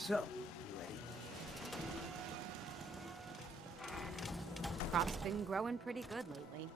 So, you ready? Crop's been growing pretty good lately.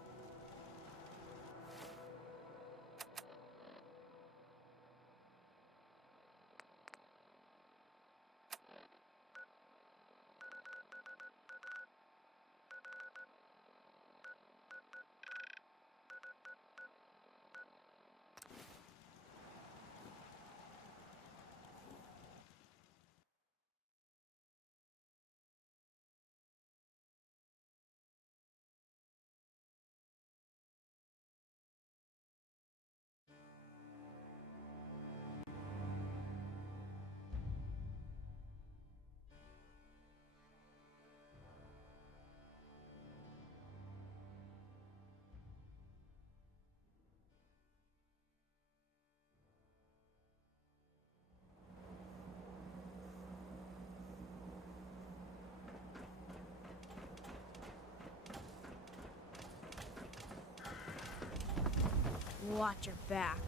Watch your back.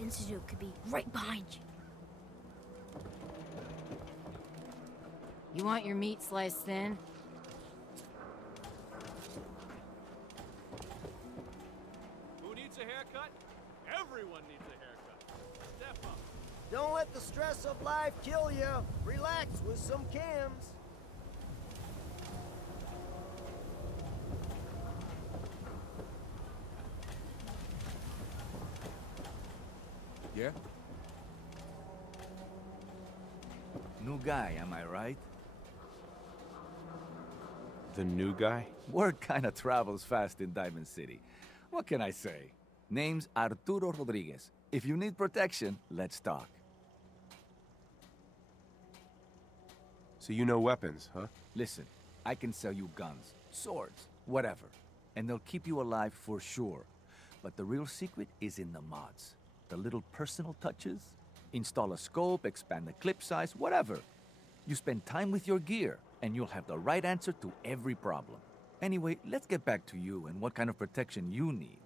Institute could be right behind you. You want your meat sliced thin? Who needs a haircut? Everyone needs a haircut. Step up. Don't let the stress of life kill you. Relax with some cams. Yeah? New guy, am I right? The new guy? Word kinda travels fast in Diamond City. What can I say? Name's Arturo Rodriguez. If you need protection, let's talk. So you know weapons, huh? Listen, I can sell you guns, swords, whatever. And they'll keep you alive for sure. But the real secret is in the mods. The little personal touches. Install a scope, expand the clip size, whatever. You spend time with your gear, and you'll have the right answer to every problem. Anyway, let's get back to you and what kind of protection you need.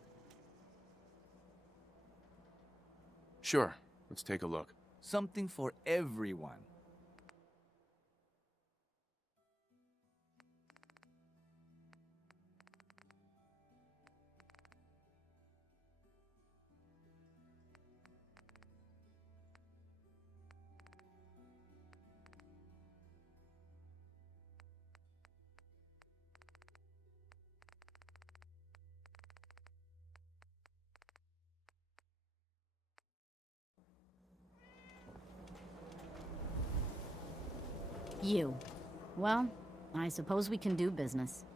Sure. Let's take a look. Something for everyone. You. Well, I suppose we can do business.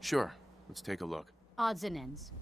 Sure. Let's take a look. Odds and ends.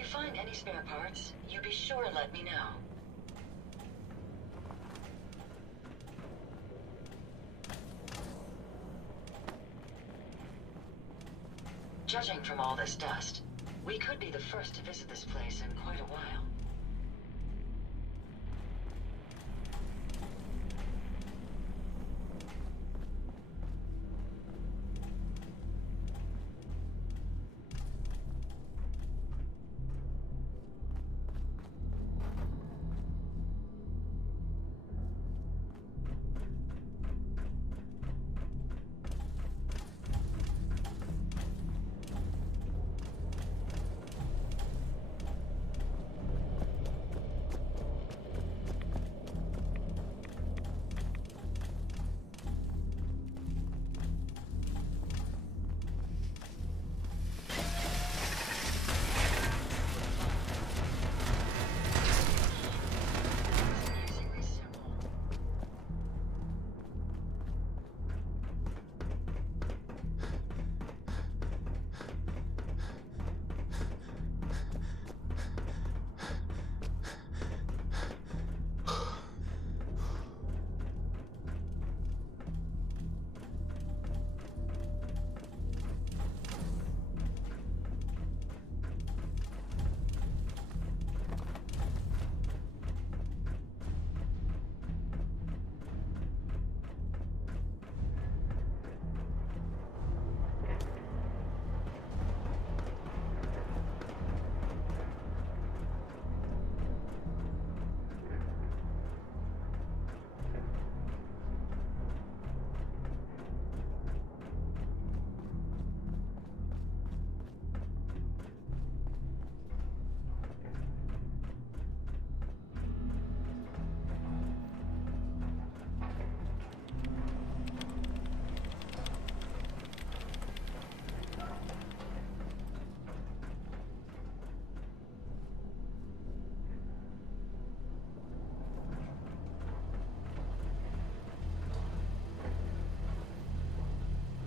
you find any spare parts, you be sure and let me know. Judging from all this dust, we could be the first to visit this place in quite a while.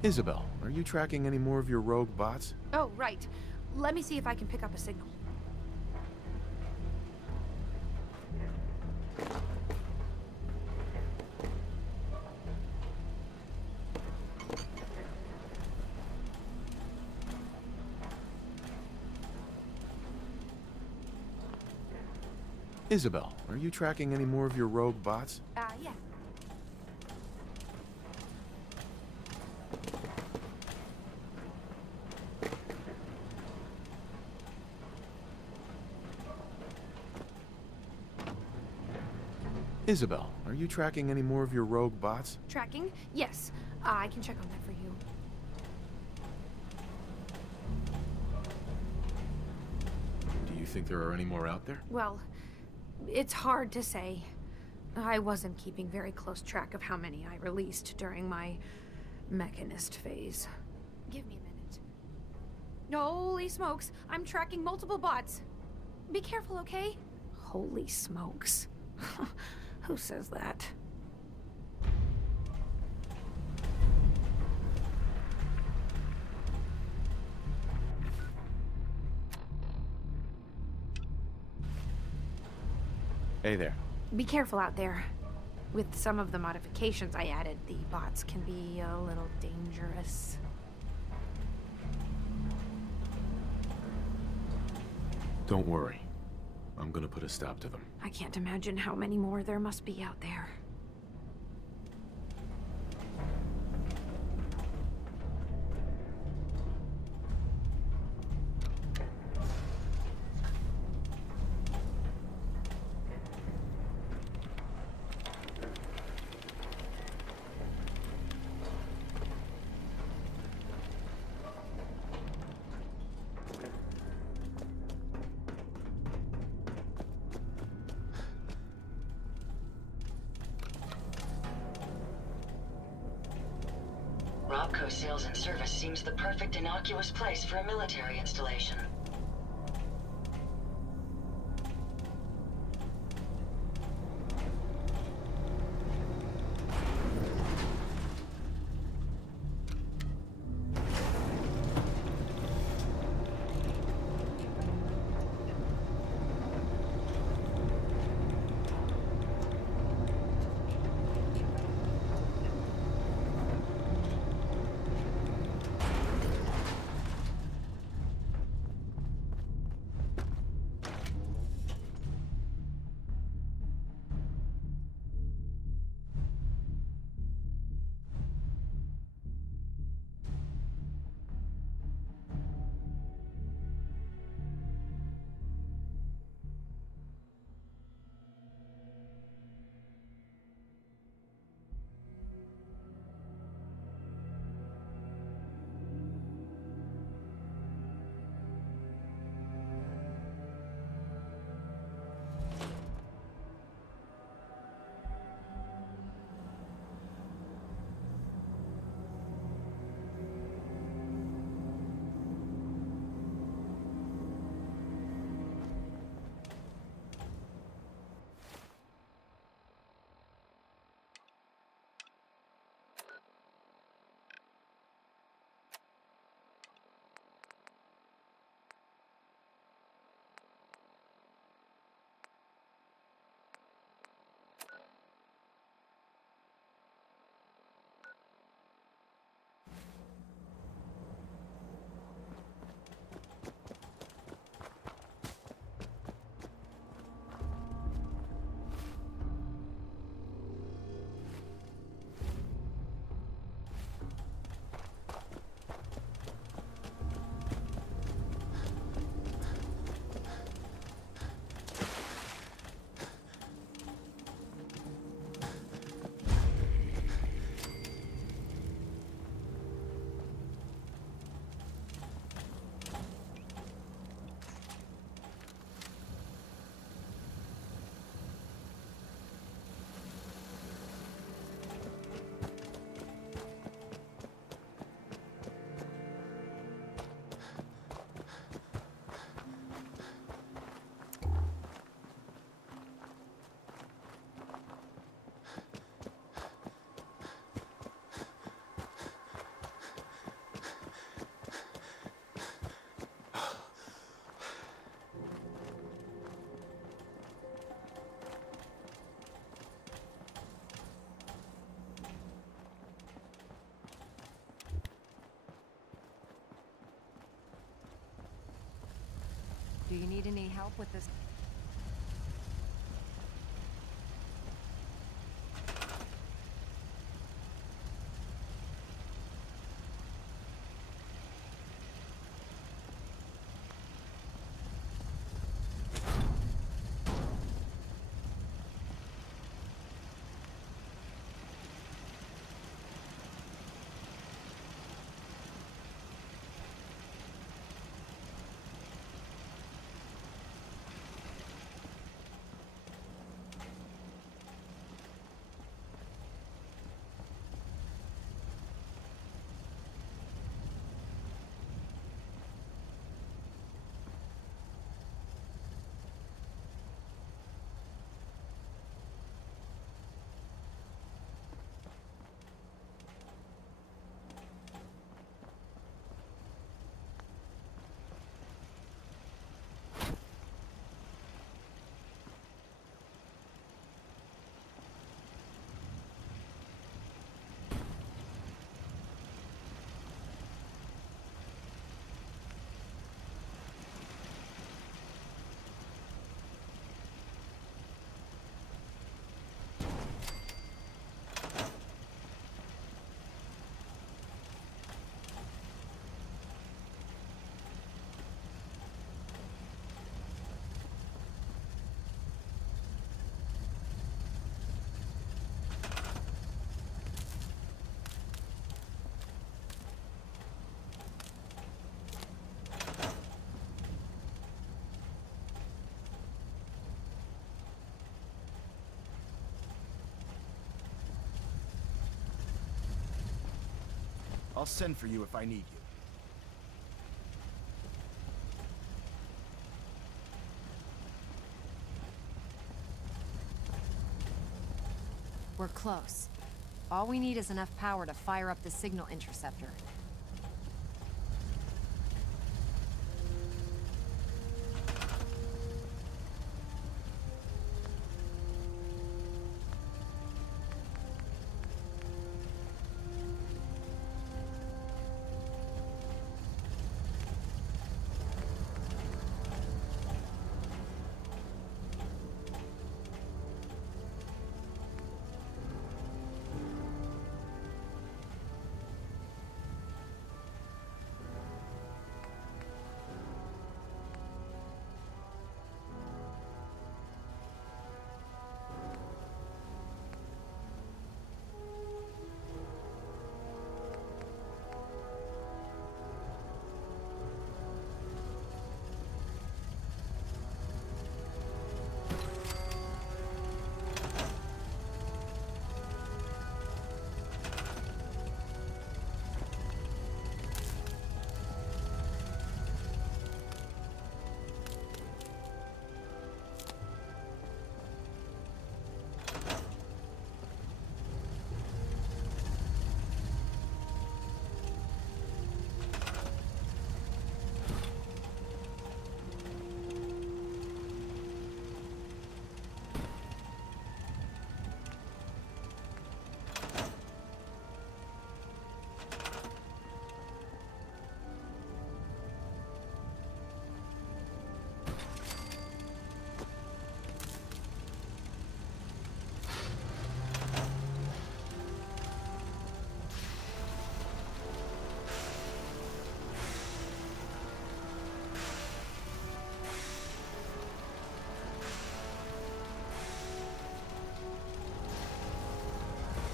Isabel, are you tracking any more of your rogue bots? Oh, right. Let me see if I can pick up a signal. Isabel, are you tracking any more of your rogue bots? Yeah. Isabel, are you tracking any more of your rogue bots? Tracking? Yes. I can check on that for you. Do you think there are any more out there? Well, it's hard to say. I wasn't keeping very close track of how many I released during my mechanist phase. Give me a minute. Holy smokes, I'm tracking multiple bots. Be careful, okay? Holy smokes. Who says that? Hey there. Be careful out there. With some of the modifications I added, the bots can be a little dangerous. Don't worry. I'm gonna put a stop to them. I can't imagine how many more there must be out there. Robco Sales and Service seems the perfect innocuous place for a military installation. Do you need any help with this? I'll send for you if I need you. We're close. All we need is enough power to fire up the signal interceptor.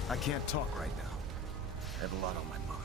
I can't talk right now. I have a lot on my mind.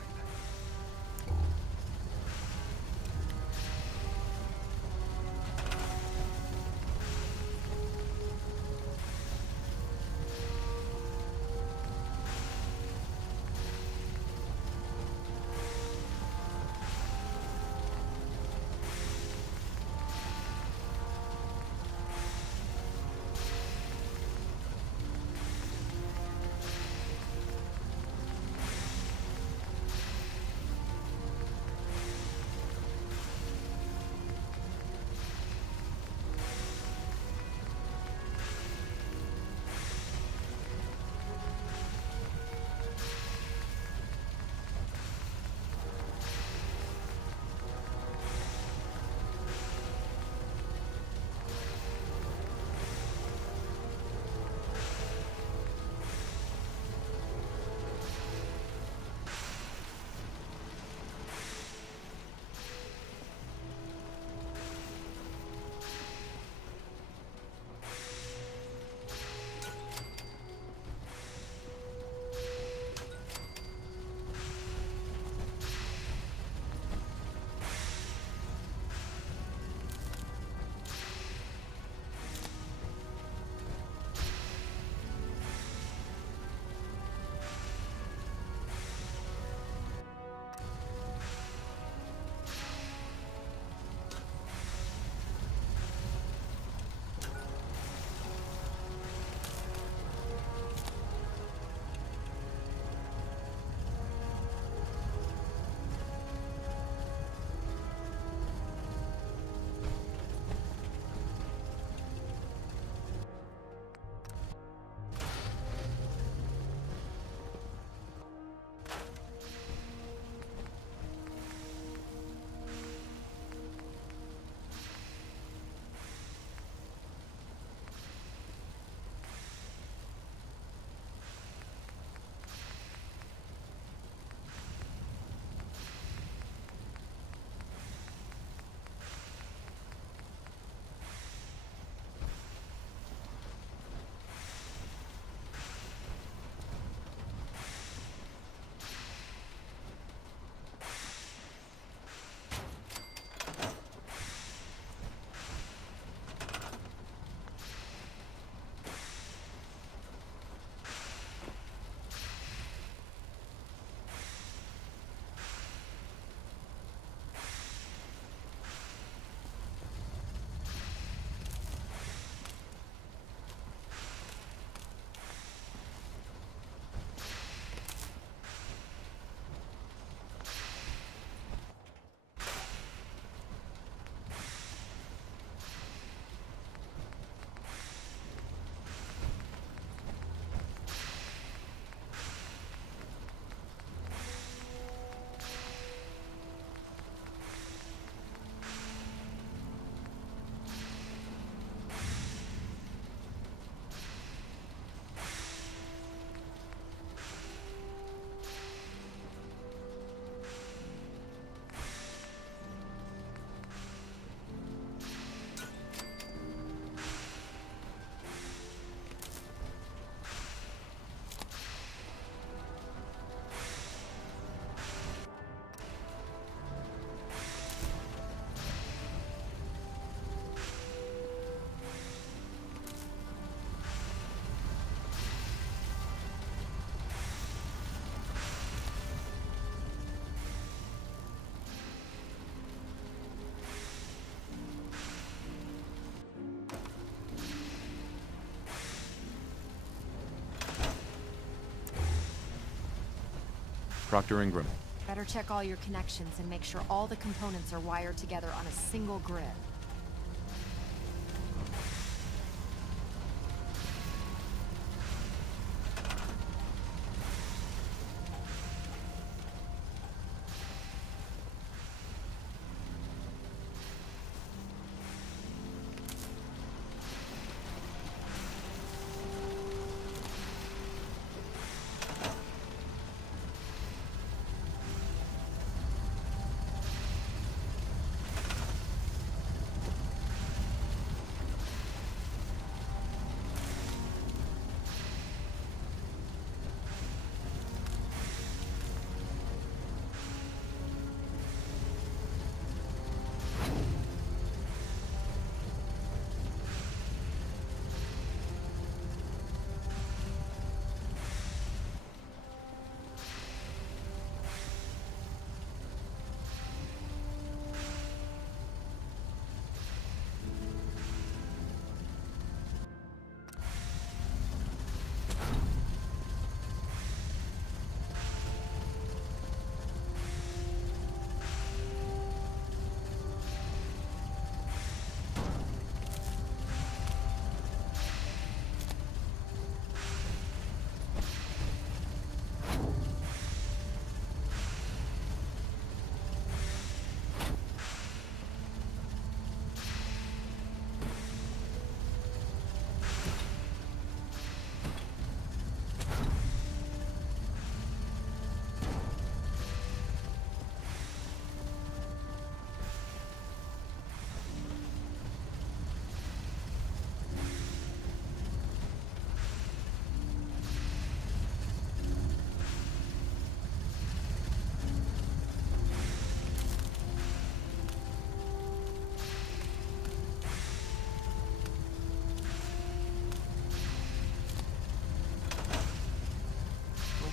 Proctor Ingram. Better check all your connections and make sure all the components are wired together on a single grid.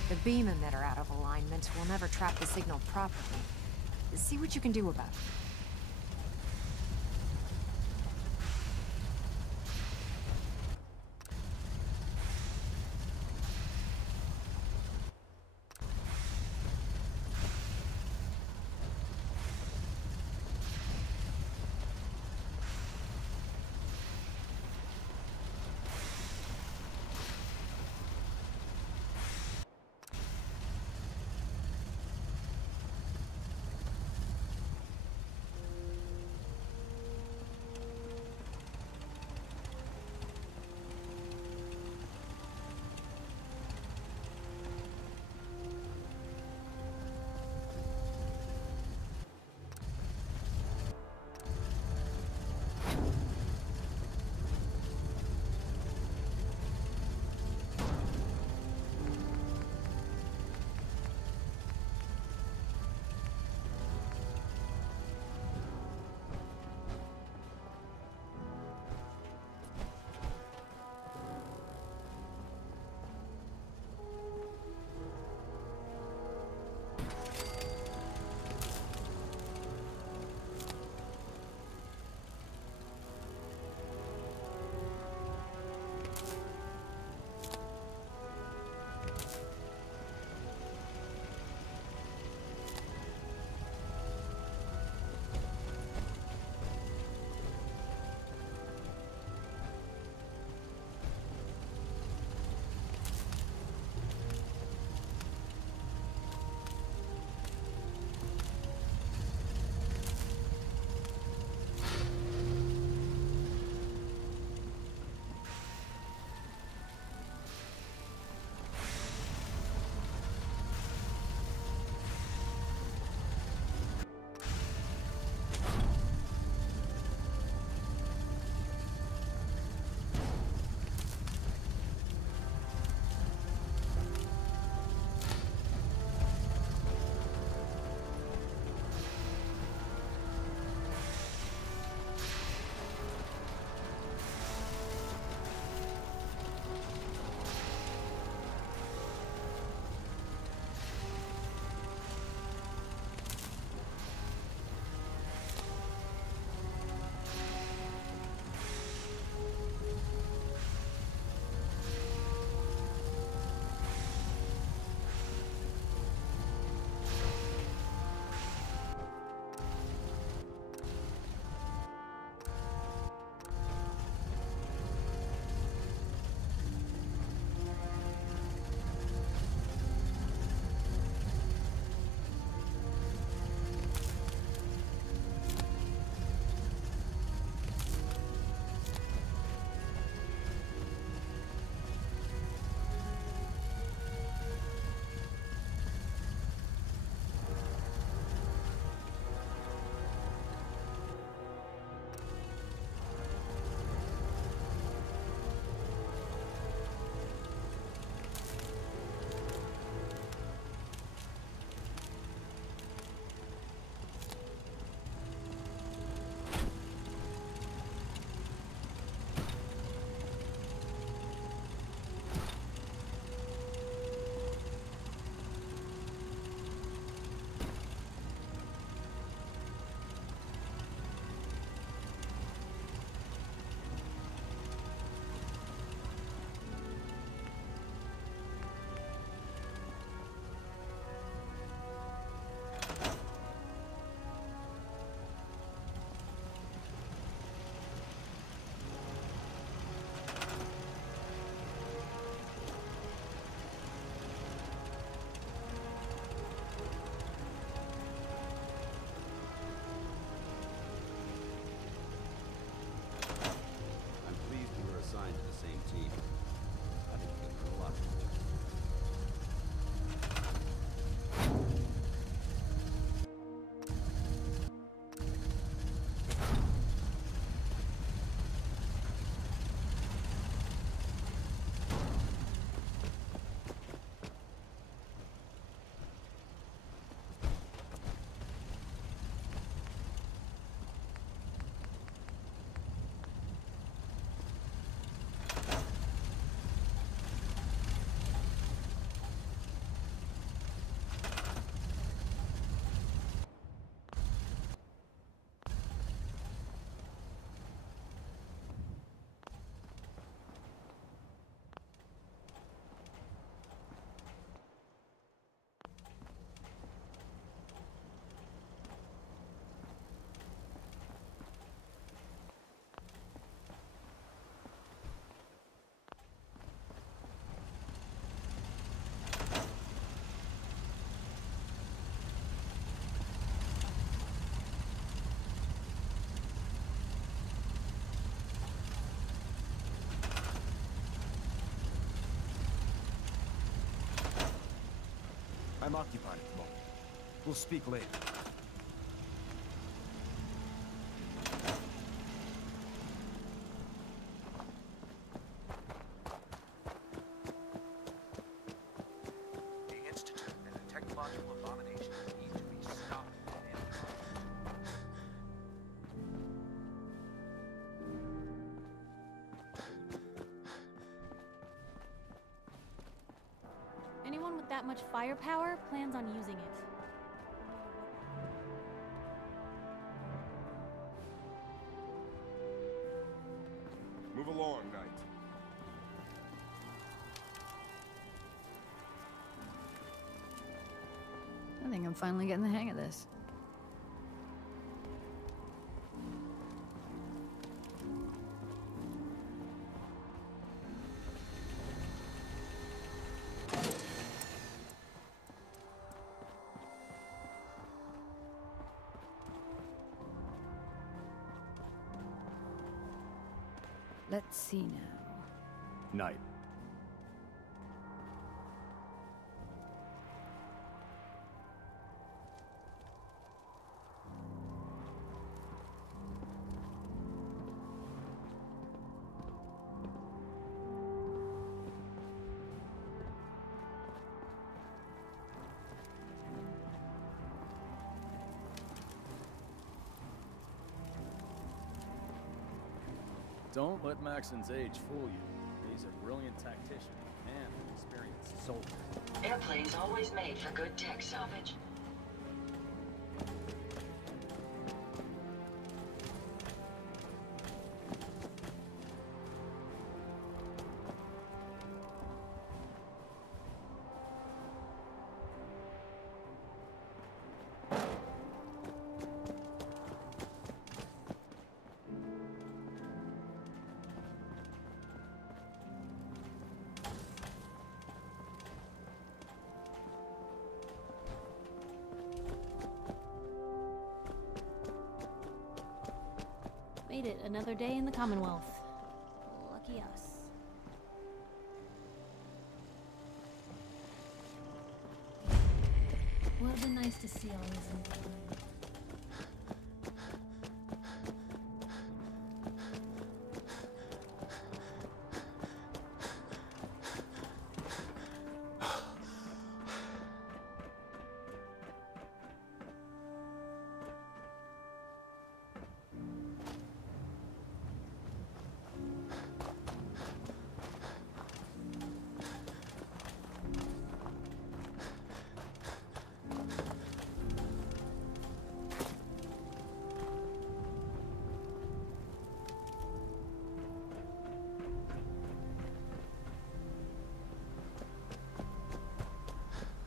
The beam emitter out of alignment will never trap the signal properly. See what you can do about it. I'm occupied at the moment. We'll speak later. The Institute and the technological abomination need to be stopped and Anyone with that much firepower plans on using it. move along, Knight. I think I'm finally getting the hang of this. Let's see now. Knight. Don't let Maxon's age fool you. He's a brilliant tactician and an experienced soldier. Airplanes always made for good tech salvage. Made it another day in the Commonwealth. Lucky us. Would have been nice to see all this in time.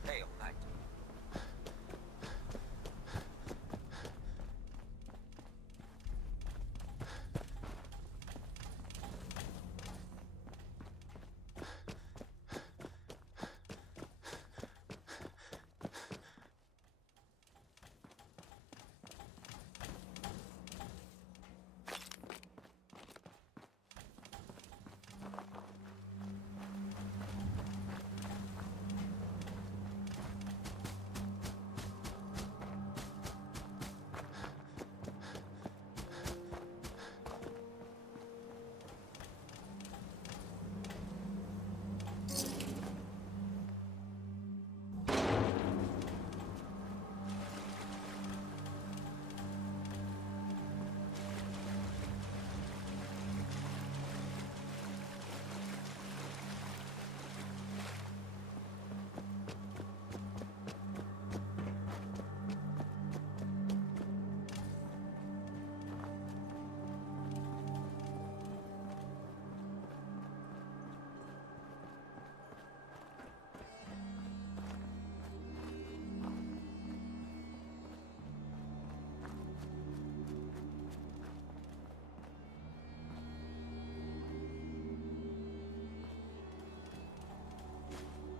Hail, Knight.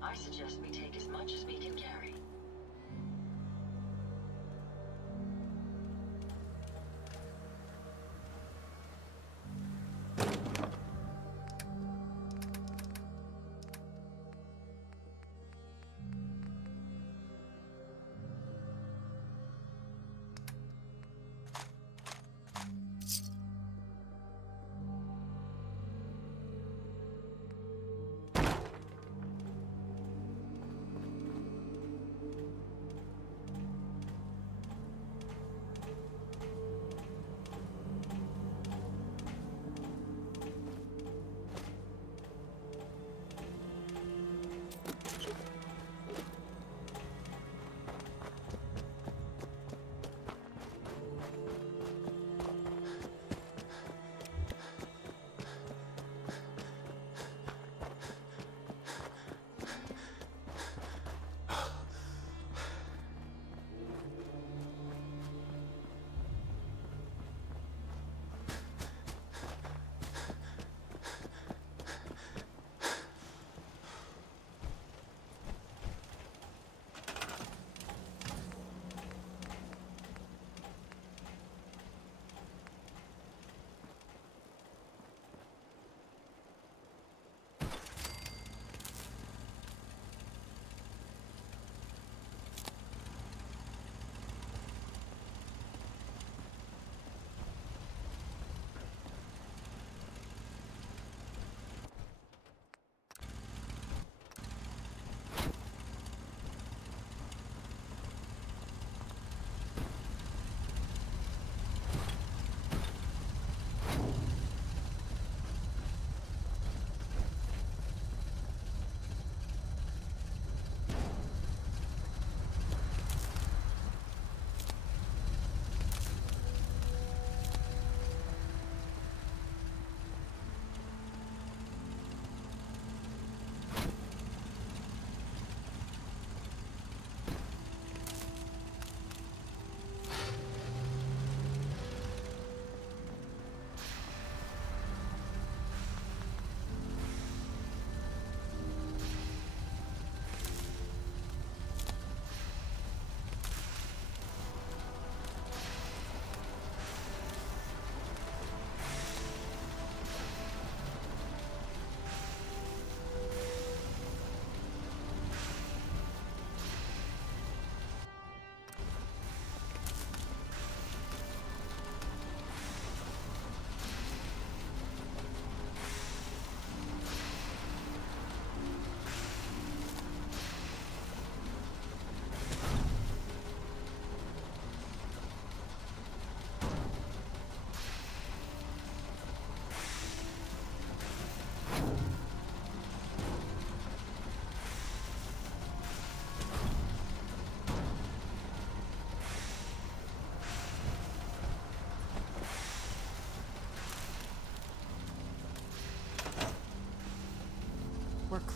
I suggest we take as much as we can carry.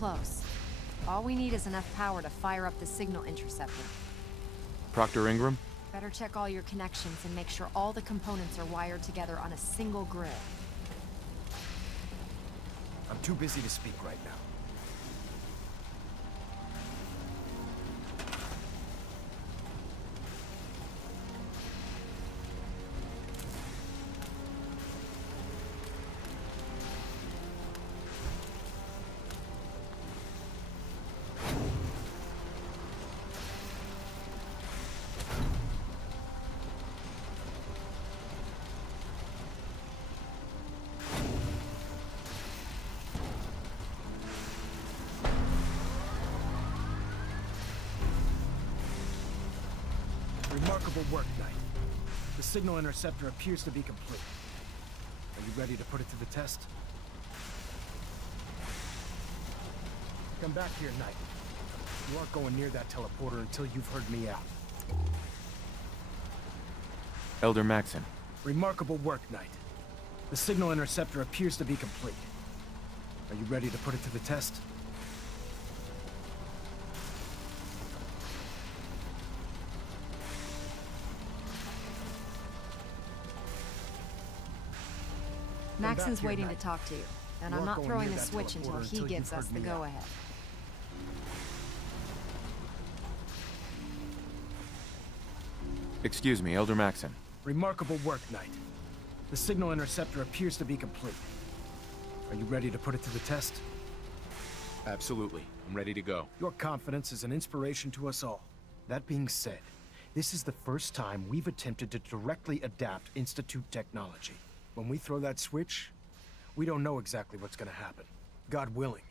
close. All we need is enough power to fire up the signal interceptor. Proctor Ingram? Better check all your connections and make sure all the components are wired together on a single grid. I'm too busy to speak right now. Remarkable work, Knight. The signal interceptor appears to be complete. Are you ready to put it to the test? Come back here, Knight. You aren't going near that teleporter until you've heard me out. Elder Maxon. Remarkable work, Knight. The signal interceptor appears to be complete. Are you ready to put it to the test? Maxon's waiting to talk to you, and I'm not throwing the switch until he gives us the go-ahead. Excuse me, Elder Maxon. Remarkable work, Knight. The signal interceptor appears to be complete. Are you ready to put it to the test? Absolutely. I'm ready to go. Your confidence is an inspiration to us all. That being said, this is the first time we've attempted to directly adapt Institute technology. When we throw that switch, we don't know exactly what's gonna happen. God willing,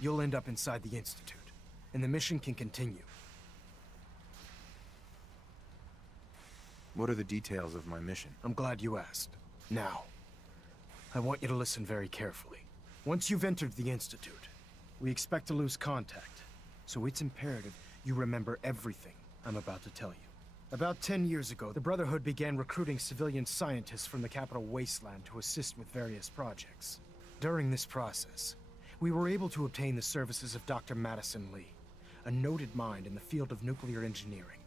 you'll end up inside the Institute, and the mission can continue. What are the details of my mission? I'm glad you asked. Now, I want you to listen very carefully. Once you've entered the Institute, we expect to lose contact, so it's imperative you remember everything I'm about to tell you. About 10 years ago, the Brotherhood began recruiting civilian scientists from the capital wasteland to assist with various projects. During this process, we were able to obtain the services of Dr. Madison Lee, a noted mind in the field of nuclear engineering.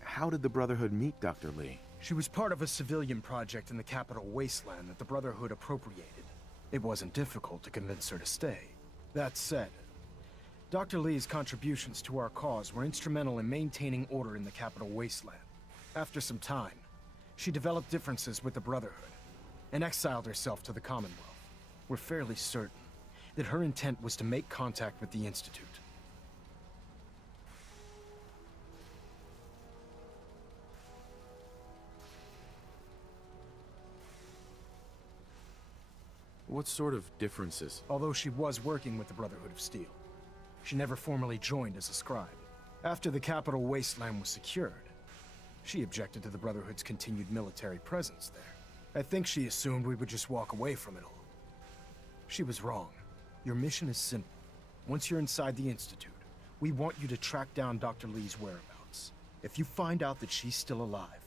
How did the Brotherhood meet Dr. Lee? She was part of a civilian project in the capital wasteland that the Brotherhood appropriated. It wasn't difficult to convince her to stay. That said, Dr. Lee's contributions to our cause were instrumental in maintaining order in the capital wasteland. After some time, she developed differences with the Brotherhood and exiled herself to the Commonwealth. We're fairly certain that her intent was to make contact with the Institute. What sort of differences? Although she was working with the Brotherhood of Steel, she never formally joined as a scribe. After the capital wasteland was secured, she objected to the Brotherhood's continued military presence there. I think she assumed we would just walk away from it all. She was wrong. Your mission is simple. Once you're inside the Institute, we want you to track down Dr. Lee's whereabouts. If you find out that she's still alive,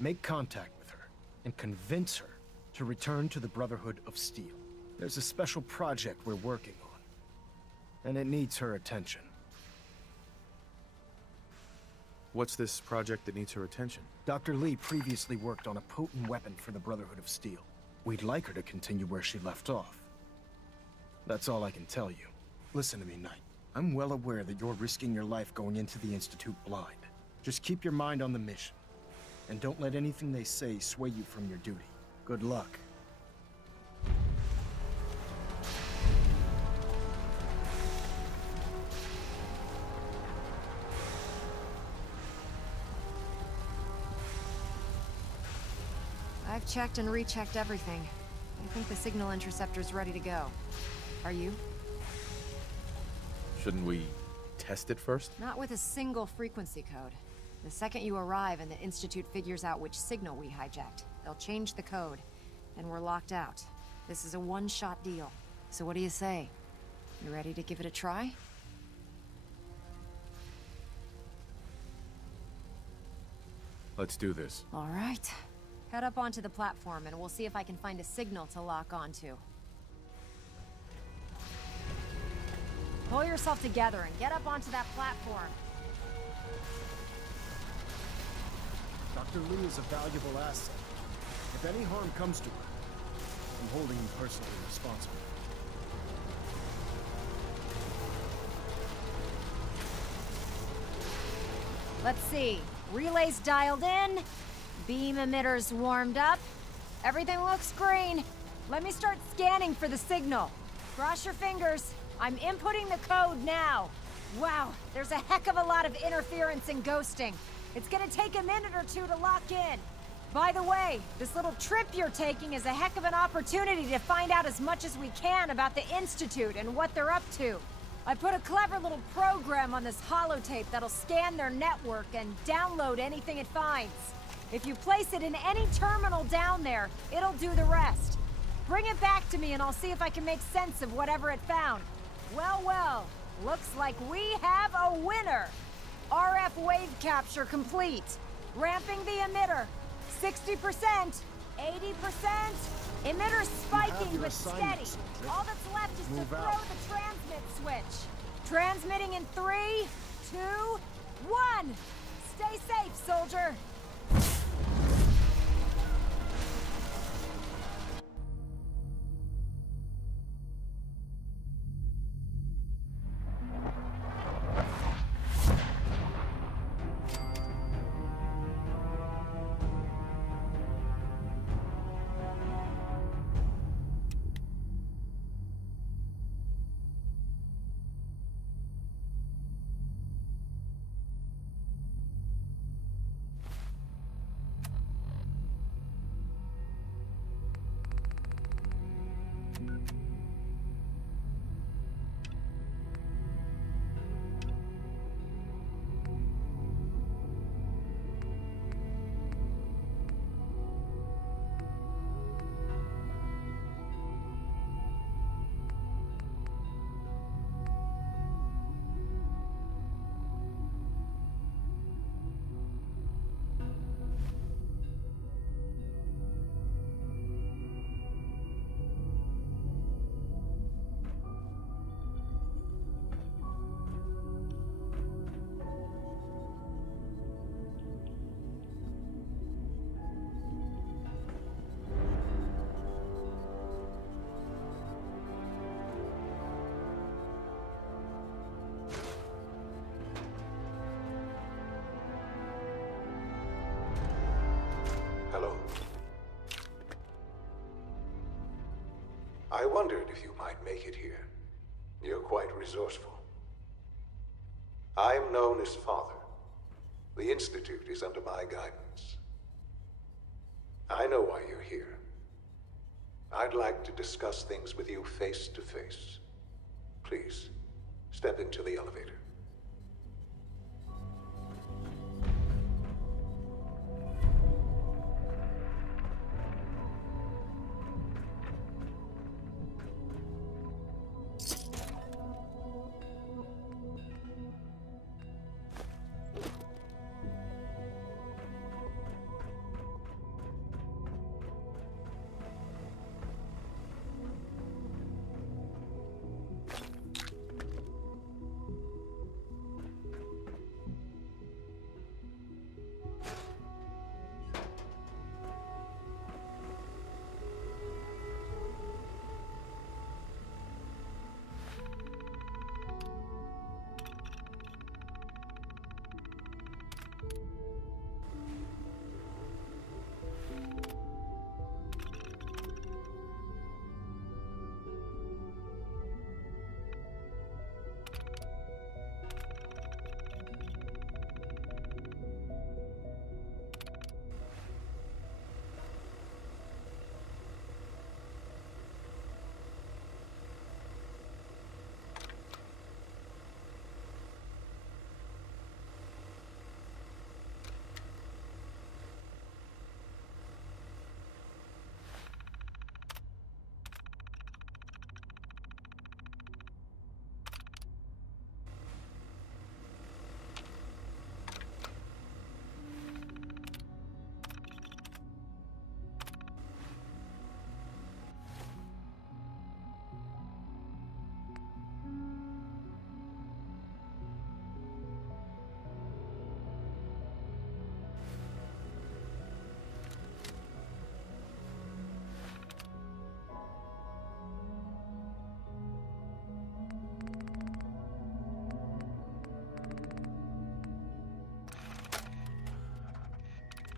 make contact with her and convince her to return to the Brotherhood of Steel. There's a special project we're working on, and it needs her attention. What's this project that needs her attention? Dr. Lee previously worked on a potent weapon for the Brotherhood of Steel. We'd like her to continue where she left off. That's all I can tell you. Listen to me, Knight. I'm well aware that you're risking your life going into the Institute blind. Just keep your mind on the mission, and don't let anything they say sway you from your duty. Good luck. I've checked and rechecked everything. I think the signal interceptor's ready to go. Are you? Shouldn't we test it first? Not with a single frequency code. The second you arrive and the Institute figures out which signal we hijacked, they'll change the code, and we're locked out. This is a one-shot deal. So what do you say? You ready to give it a try? Let's do this. All right. Head up onto the platform and we'll see if I can find a signal to lock onto. Pull yourself together and get up onto that platform. Dr. Lee is a valuable asset. If any harm comes to her, I'm holding you personally responsible. Let's see. Relays dialed in. Beam emitters warmed up. Everything looks green. Let me start scanning for the signal. Cross your fingers. I'm inputting the code now. Wow, there's a heck of a lot of interference and ghosting. It's gonna take a minute or two to lock in. By the way, this little trip you're taking is a heck of an opportunity to find out as much as we can about the Institute and what they're up to. I put a clever little program on this holotape that'll scan their network and download anything it finds. If you place it in any terminal down there, it'll do the rest. Bring it back to me and I'll see if I can make sense of whatever it found. Well, well, looks like we have a winner. RF wave capture complete. Ramping the emitter. 60%, 80%. Emitter spiking but steady. Soldier. All that's left is Move to throw out. the transmit switch. Transmitting in 3, 2, 1. Stay safe, soldier. Hello. I wondered if you might make it here. You're quite resourceful. I'm known as Father. The Institute is under my guidance. I know why you're here. I'd like to discuss things with you face to face. Please, step into the elevator.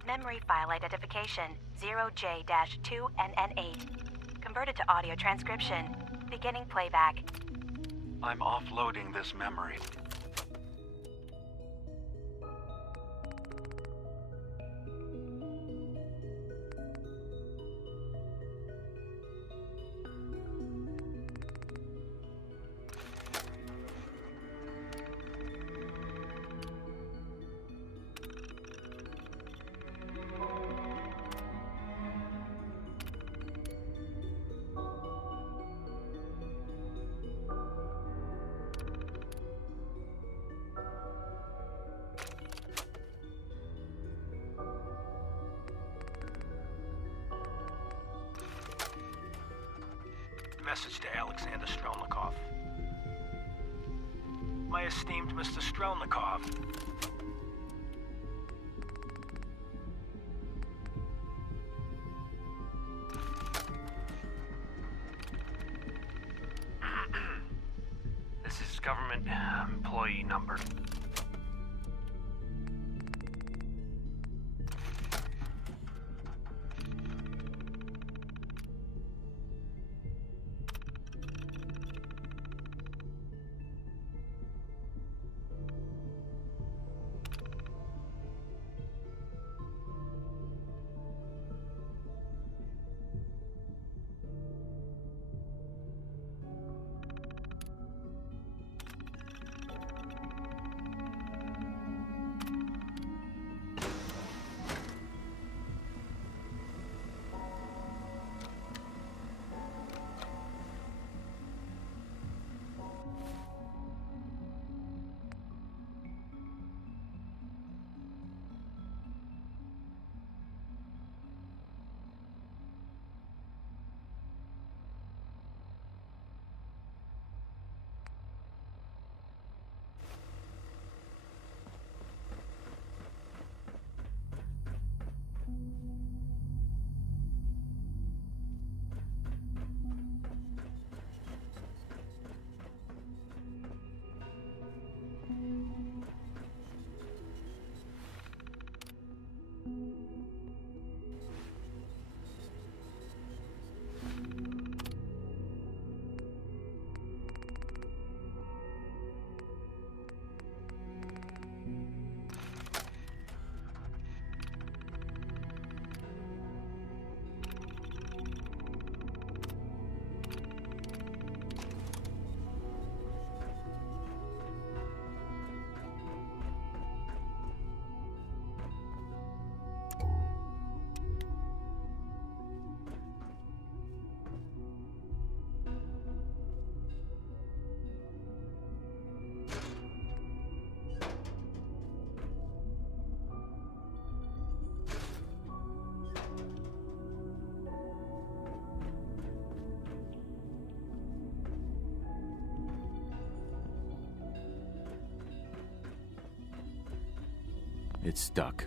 Memory file identification 0J-2NN8. Converted to audio transcription. Beginning playback. I'm offloading this memory. Message to Alexander Strelnikov. My esteemed Mr. Strelnikov. This is government employee number. It's stuck.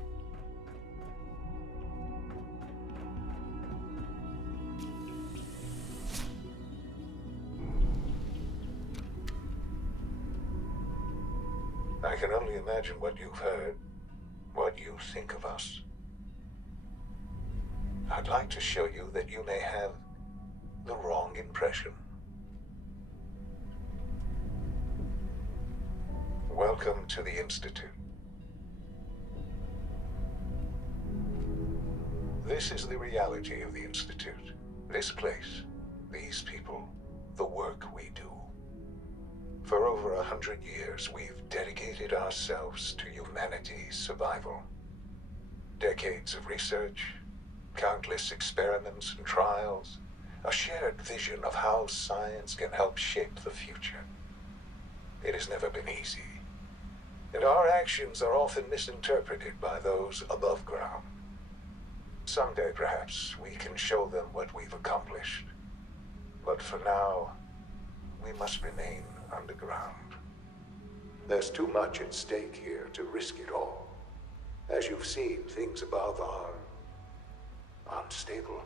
I can only imagine what you've heard, what you think of us. I'd like to show you that you may have the wrong impression. Welcome to the Institute. This is the reality of the Institute. This place, these people, the work we do. For over 100 years, we've dedicated ourselves to humanity's survival. Decades of research, countless experiments and trials, a shared vision of how science can help shape the future. It has never been easy, and our actions are often misinterpreted by those above ground. Someday, perhaps, we can show them what we've accomplished. But for now, we must remain underground. There's too much at stake here to risk it all. As you've seen, things above are unstable.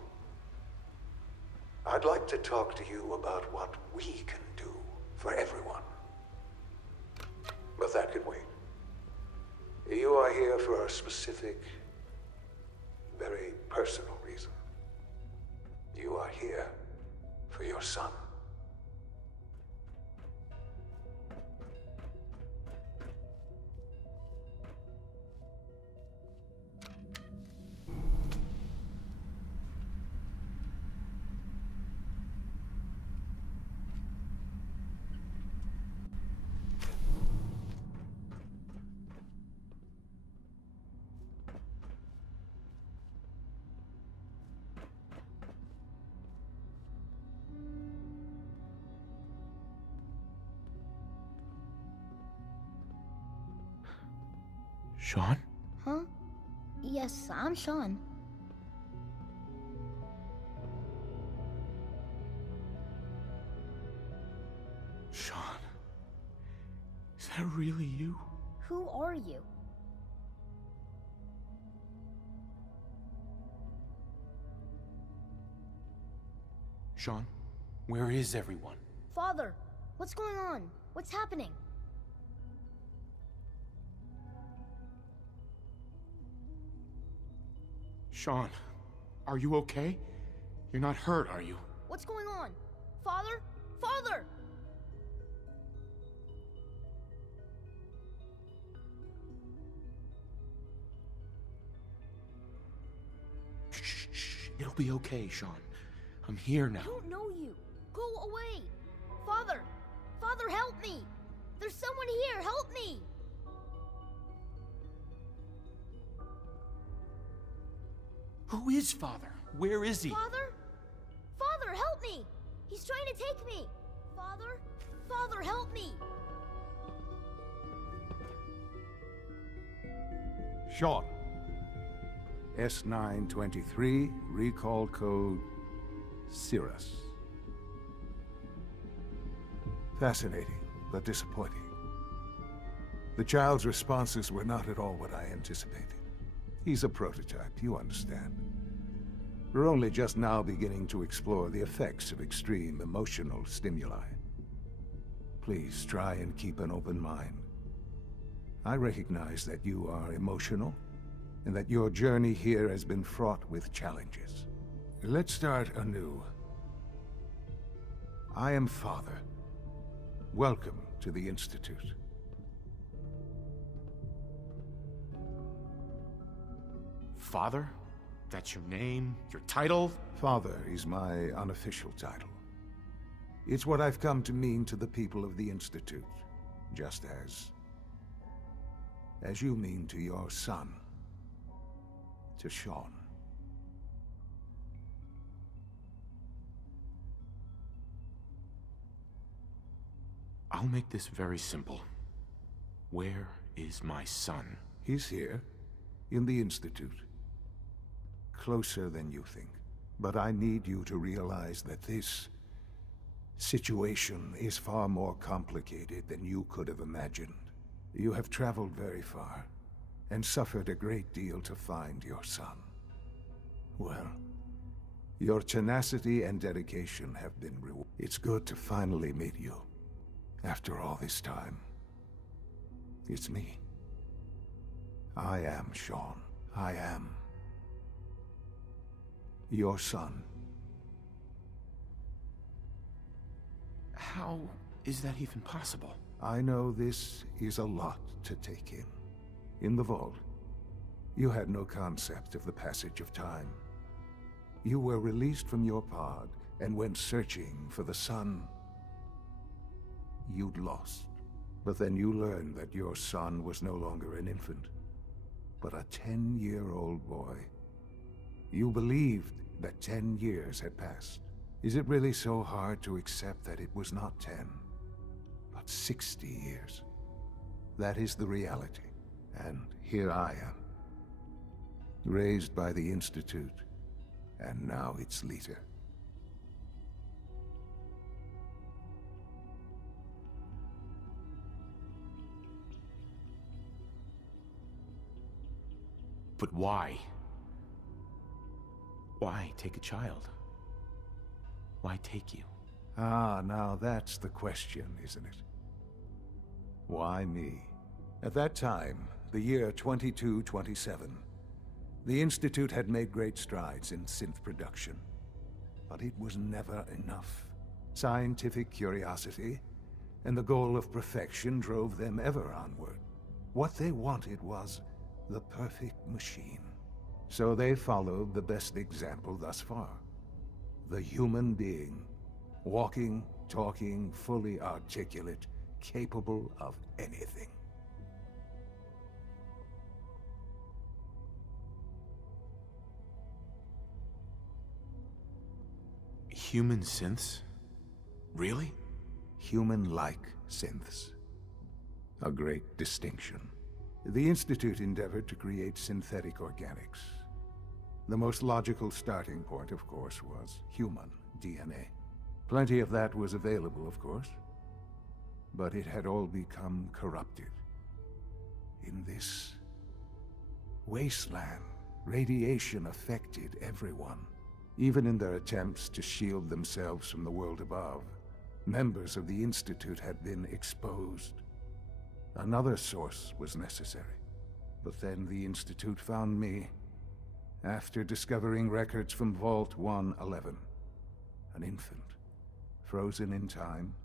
I'd like to talk to you about what we can do for everyone. But that can wait. You are here for a specific personal reason. You are here for your son. Sean? Huh? Yes, I'm Sean. Sean? Is that really you? Who are you? Sean, where is everyone? Father, what's going on? What's happening? Sean, are you okay? You're not hurt, are you? What's going on? Father? Father! Shh. It'll be okay, Sean. I'm here now. I don't know you. Go away. Father! Father, help me! There's someone here, help me! Who is Father? Where is he? Father? Father, help me! He's trying to take me! Father? Father, help me! Sean. S923, recall code Cirrus. Fascinating, but disappointing. The child's responses were not at all what I anticipated. He's a prototype, you understand. We're only just now beginning to explore the effects of extreme emotional stimuli. Please try and keep an open mind. I recognize that you are emotional, and that your journey here has been fraught with challenges. Let's start anew. I am Father. Welcome to the Institute. Father? That's your name? Your title? Father is my unofficial title. It's what I've come to mean to the people of the Institute, just as you mean to your son, to Sean. I'll make this very simple. Where is my son? He's here, in the Institute. Closer than you think. But I need you to realize that this situation is far more complicated than you could have imagined. You have traveled very far, and suffered a great deal to find your son. Well, your tenacity and dedication have been rewarded. It's good to finally meet you. After all this time, it's me. I am Sean. I am your son. How is that even possible? I know this is a lot to take in. In the Vault, you had no concept of the passage of time. You were released from your pod and went searching for the son you'd lost. But then you learned that your son was no longer an infant, but a 10-year-old boy. You believed that 10 years had passed. Is it really so hard to accept that it was not 10, but 60 years? That is the reality, and here I am, raised by the Institute, and now its leader. But why? Why take a child? Why take you? Ah, now that's the question, isn't it? Why me? At that time, the year 2227, The Institute had made great strides in synth production, but it was never enough. Scientific curiosity and the goal of perfection drove them ever onward. What they wanted was the perfect machine. So they followed the best example thus far. The human being. Walking, talking, fully articulate, capable of anything. Human synths? Really? Human-like synths. A great distinction. The Institute endeavored to create synthetic organics. The most logical starting point, of course, was human DNA. Plenty of that was available, of course, but it had all become corrupted. In this wasteland, radiation affected everyone. Even in their attempts to shield themselves from the world above, members of the Institute had been exposed. Another source was necessary. But then the Institute found me, after discovering records from Vault-111. An infant, frozen in time,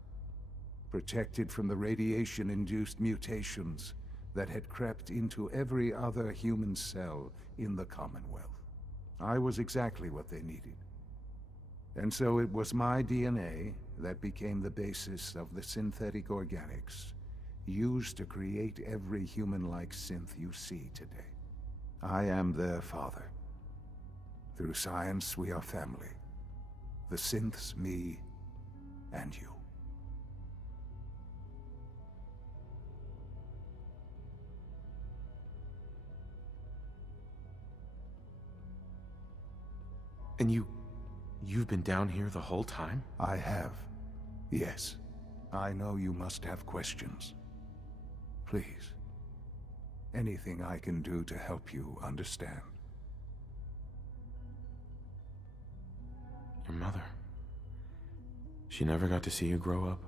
protected from the radiation-induced mutations that had crept into every other human cell in the Commonwealth. I was exactly what they needed. And so it was my DNA that became the basis of the synthetic organics used to create every human-like synth you see today. I am their father. Through science, we are family. The synths, me, and you. And you've been down here the whole time? I have. Yes. I know you must have questions. Please. Anything I can do to help you understand. Your mother. She never got to see you grow up?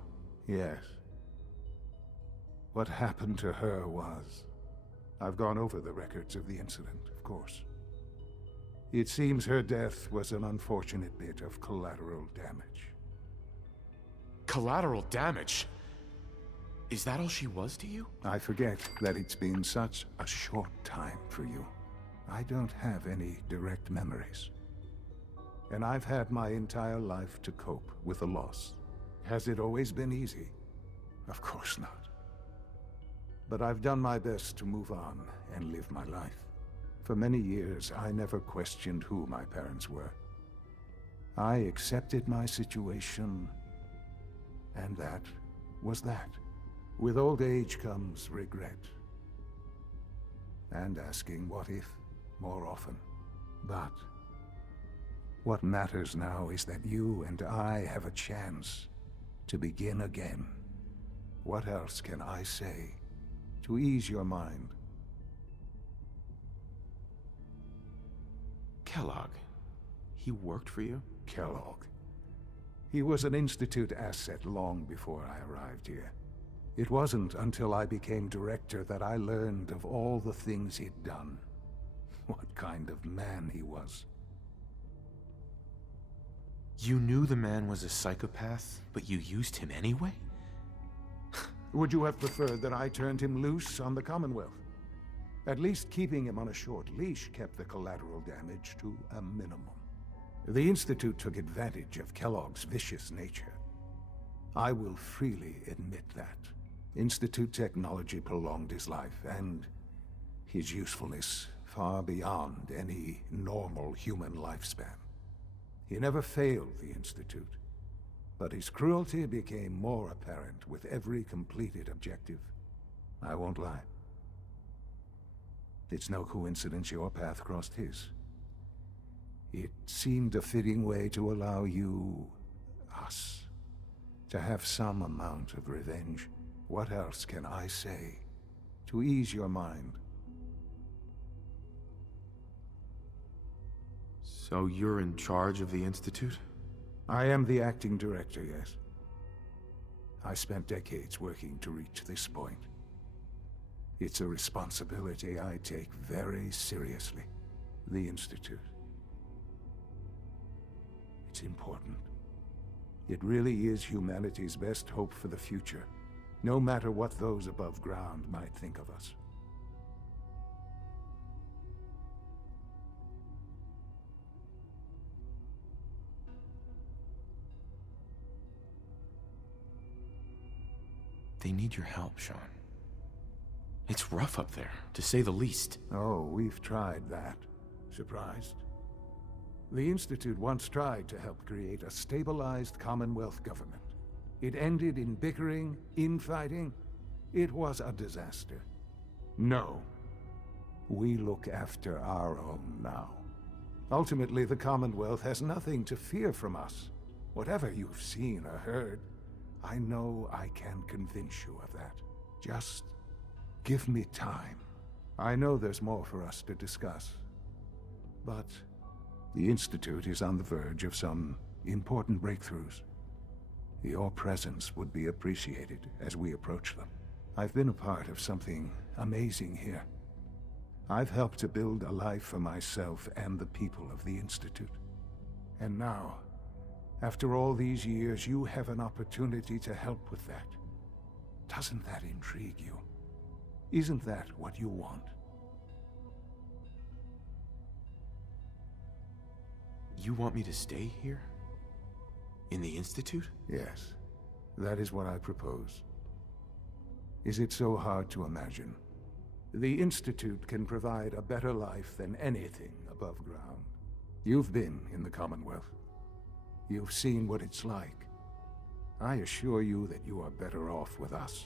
Yes. What happened to her was... I've gone over the records of the incident, of course. It seems her death was an unfortunate bit of collateral damage. Collateral damage? Is that all she was to you? I forget that it's been such a short time for you. I don't have any direct memories. And I've had my entire life to cope with the loss. Has it always been easy? Of course not. But I've done my best to move on and live my life. For many years, I never questioned who my parents were. I accepted my situation, and that was that. With old age comes regret. And asking what if more often. But what matters now is that you and I have a chance to begin again. What else can I say to ease your mind? Kellogg. He worked for you? Kellogg. He was an Institute asset long before I arrived here. It wasn't until I became director that I learned of all the things he'd done. What kind of man he was. You knew the man was a psychopath, but you used him anyway? Would you have preferred that I turned him loose on the Commonwealth? At least keeping him on a short leash kept the collateral damage to a minimum. The Institute took advantage of Kellogg's vicious nature. I will freely admit that. Institute technology prolonged his life, and his usefulness far beyond any normal human lifespan. He never failed the Institute, but his cruelty became more apparent with every completed objective. I won't lie. It's no coincidence your path crossed his. It seemed a fitting way to allow you, us, to have some amount of revenge. What else can I say to ease your mind? So you're in charge of the Institute? I am the acting director, yes. I spent decades working to reach this point. It's a responsibility I take very seriously. The Institute. It's important. It really is humanity's best hope for the future, no matter what those above ground might think of us. They need your help, Sean. It's rough up there, to say the least. Oh, we've tried that. Surprised? The Institute once tried to help create a stabilized Commonwealth government. It ended in bickering, infighting. It was a disaster. No. We look after our own now. Ultimately, the Commonwealth has nothing to fear from us. Whatever you've seen or heard, I know I can convince you of that. Just give me time. I know there's more for us to discuss. But the Institute is on the verge of some important breakthroughs. Your presence would be appreciated as we approach them. I've been a part of something amazing here. I've helped to build a life for myself and the people of the Institute. And now, after all these years, you have an opportunity to help with that. Doesn't that intrigue you? Isn't that what you want? You want me to stay here? In the Institute? Yes, that is what I propose. Is it so hard to imagine? The Institute can provide a better life than anything above ground. You've been in the Commonwealth. You've seen what it's like. I assure you that you are better off with us.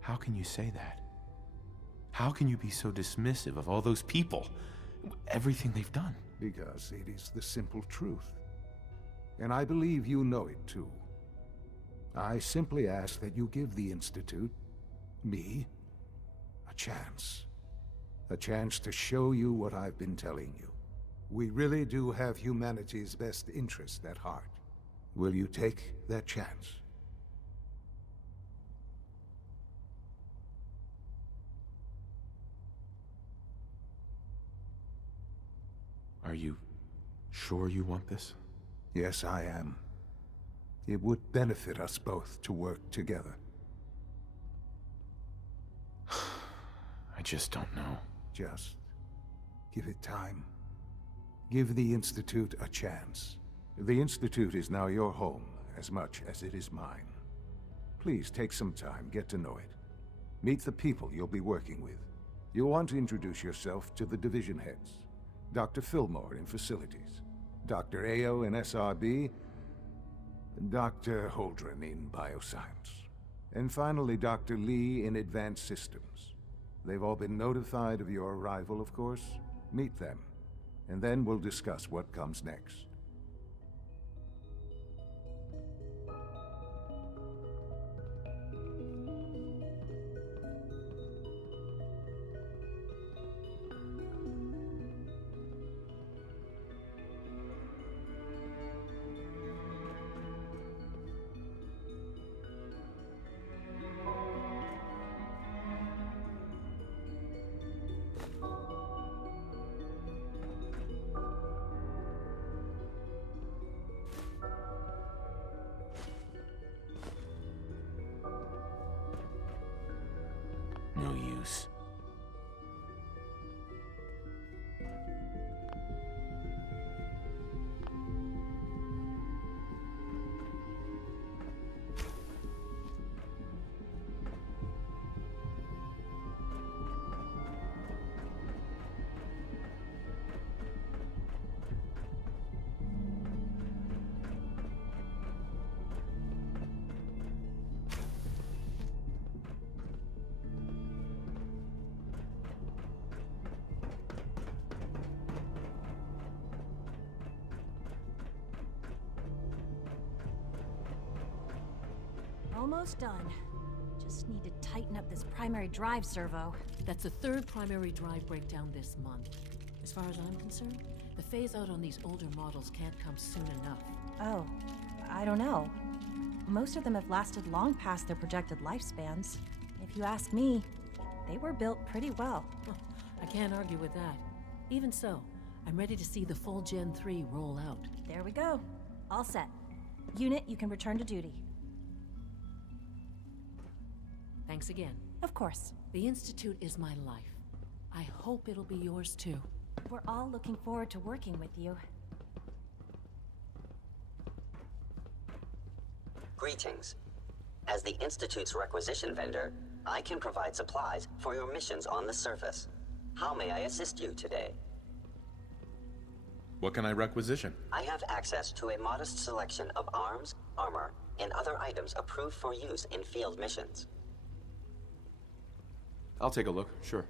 How can you say that? How can you be so dismissive of all those people? Everything they've done? Because it is the simple truth. And I believe you know it too. I simply ask that you give the Institute, me, a chance. A chance to show you what I've been telling you. We really do have humanity's best interest at heart. Will you take that chance? Are you sure you want this? Yes, I am. It would benefit us both to work together. I just don't know. Just give it time. Give the Institute a chance. The Institute is now your home as much as it is mine. Please take some time, get to know it. Meet the people you'll be working with. You'll want to introduce yourself to the division heads. Dr. Fillmore in Facilities, Dr. Ao in SRB, Dr. Holdren in Bioscience, and finally Dr. Lee in Advanced Systems. They've all been notified of your arrival, of course. Meet them, and then we'll discuss what comes next. No use. Almost done. Just need to tighten up this primary drive servo. That's the third primary drive breakdown this month. As far as I'm concerned, The phase-out on these older models can't come soon enough. Oh, I don't know. Most of them have lasted long past their projected lifespans. If you ask me, they were built pretty well. I can't argue with that. Even so, I'm ready to see the full Gen 3 roll out. There we go. All set. Unit, you can return to duty. Thanks again. Of course. The Institute is my life. I hope it'll be yours too. We're all looking forward to working with you. Greetings. As the Institute's requisition vendor, I can provide supplies for your missions on the surface. How may I assist you today? What can I requisition? I have access to a modest selection of arms, armor, and other items approved for use in field missions. I'll take a look, sure.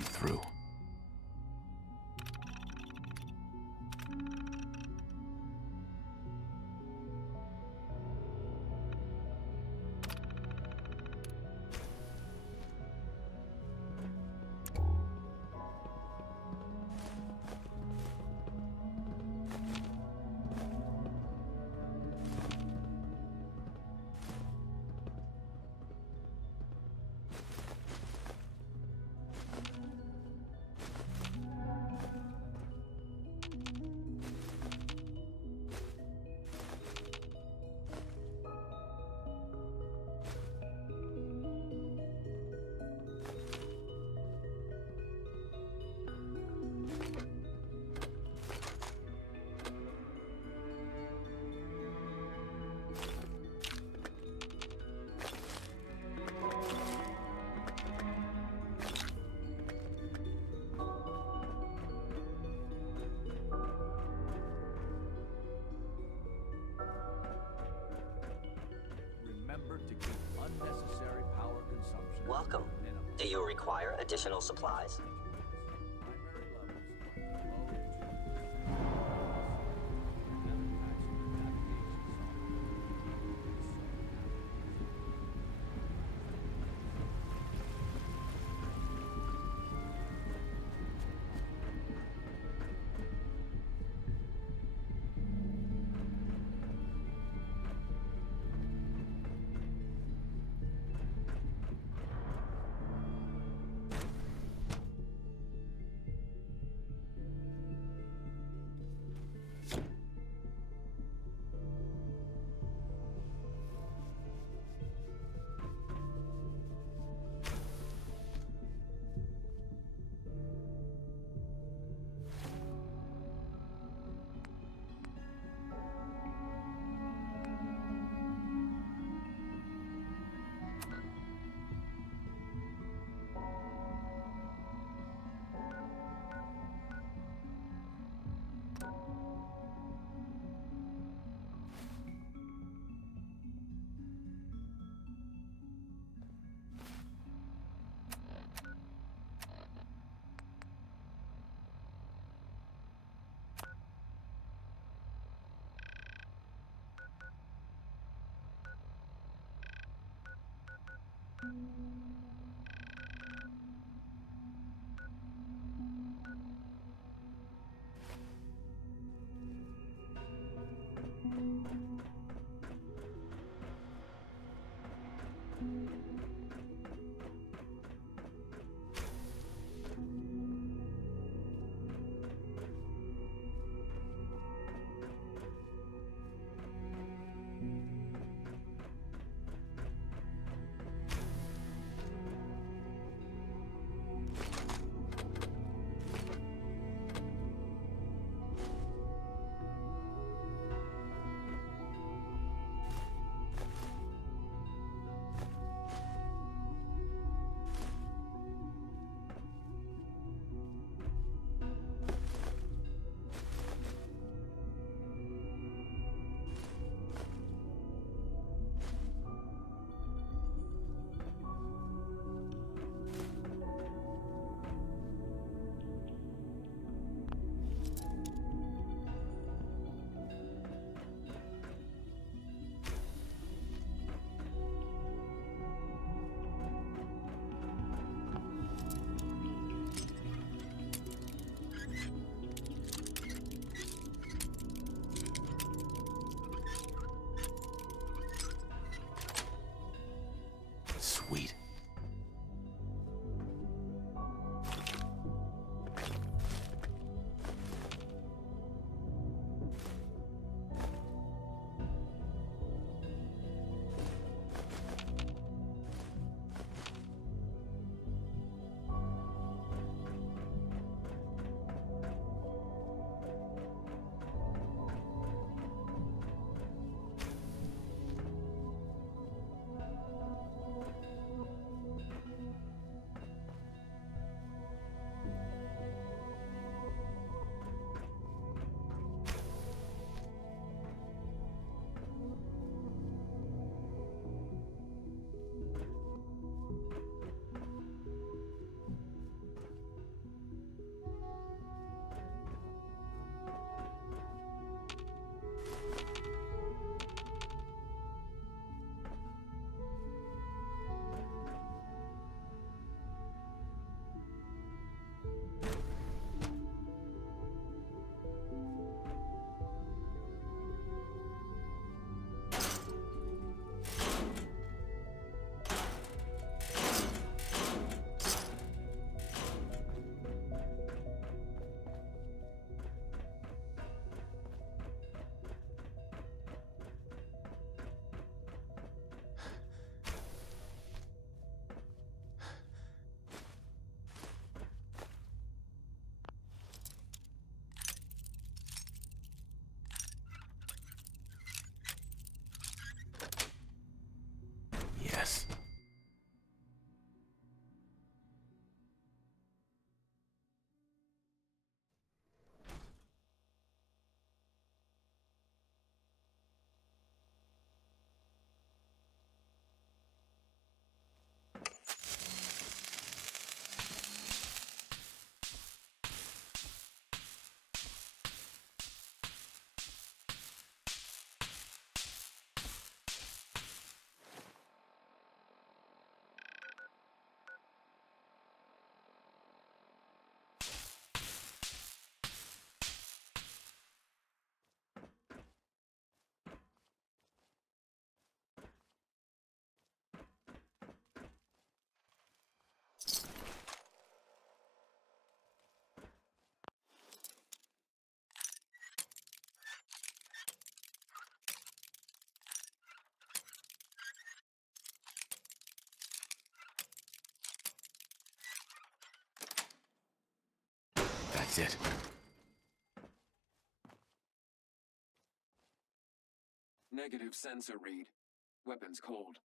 Through. welcome. Do you require additional supplies? is it? Negative sensor read. Weapons cold.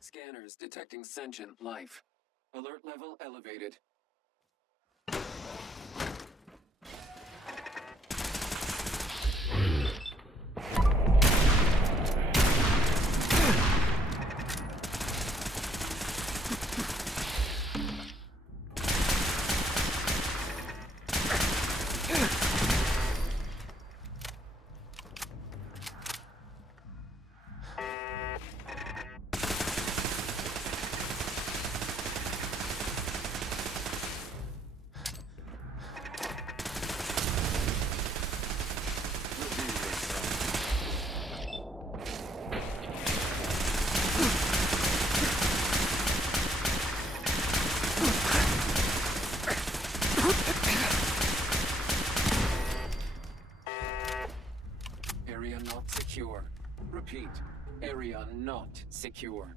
Scanners detecting sentient life. Alert level elevated. Area not secure. Repeat, area not secure.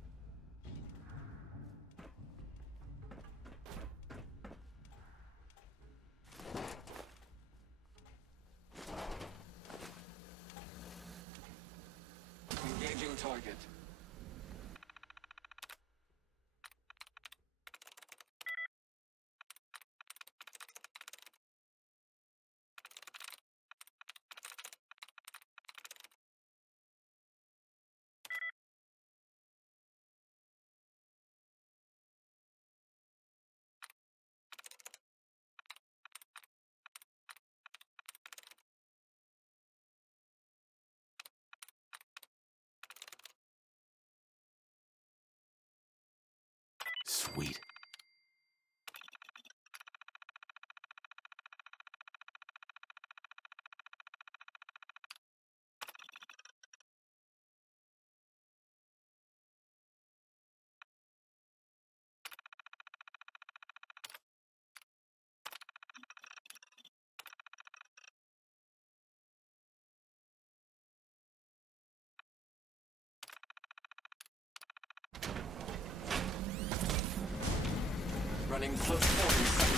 Engaging target. Sweet. Running close quarters.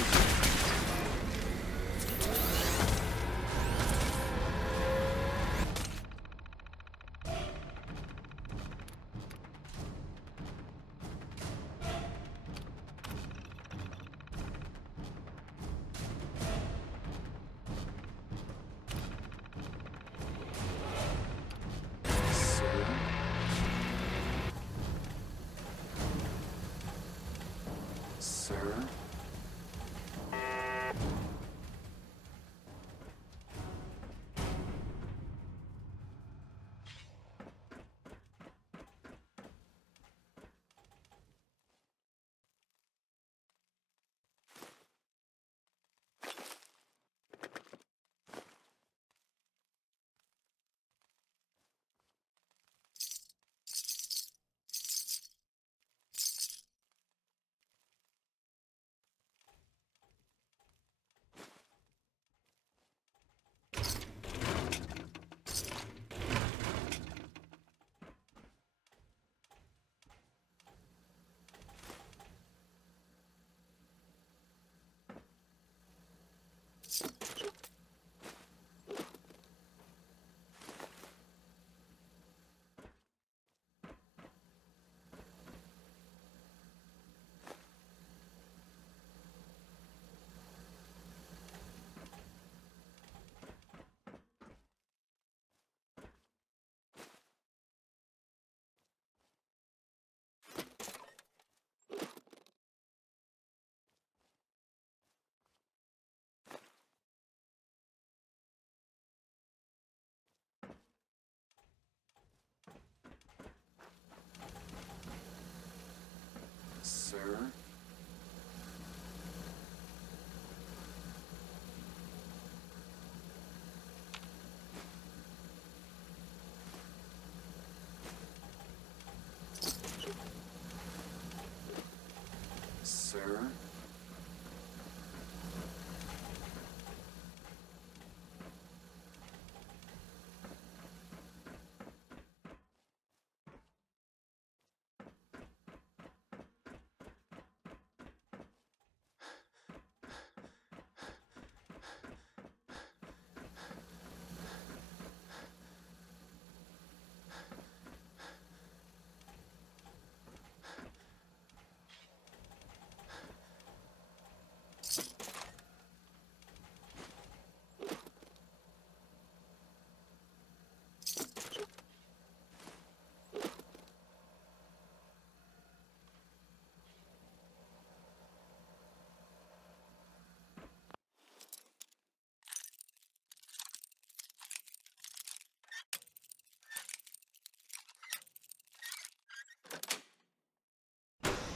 Sir?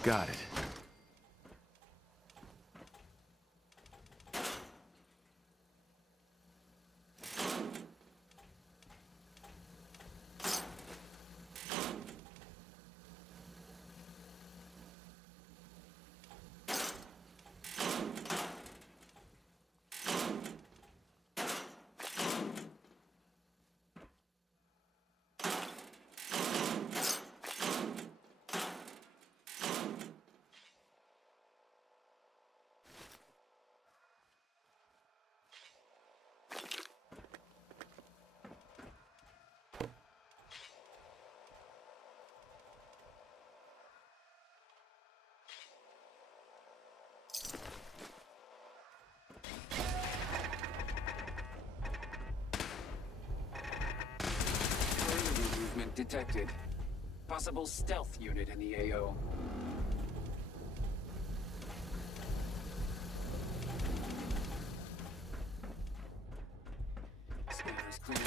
Got it. Movement detected. Possible stealth unit in the AO. Scanners clear.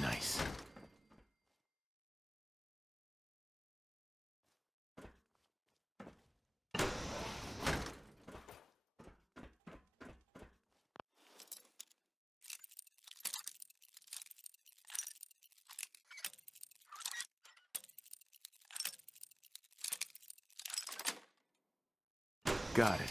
Nice. Got it.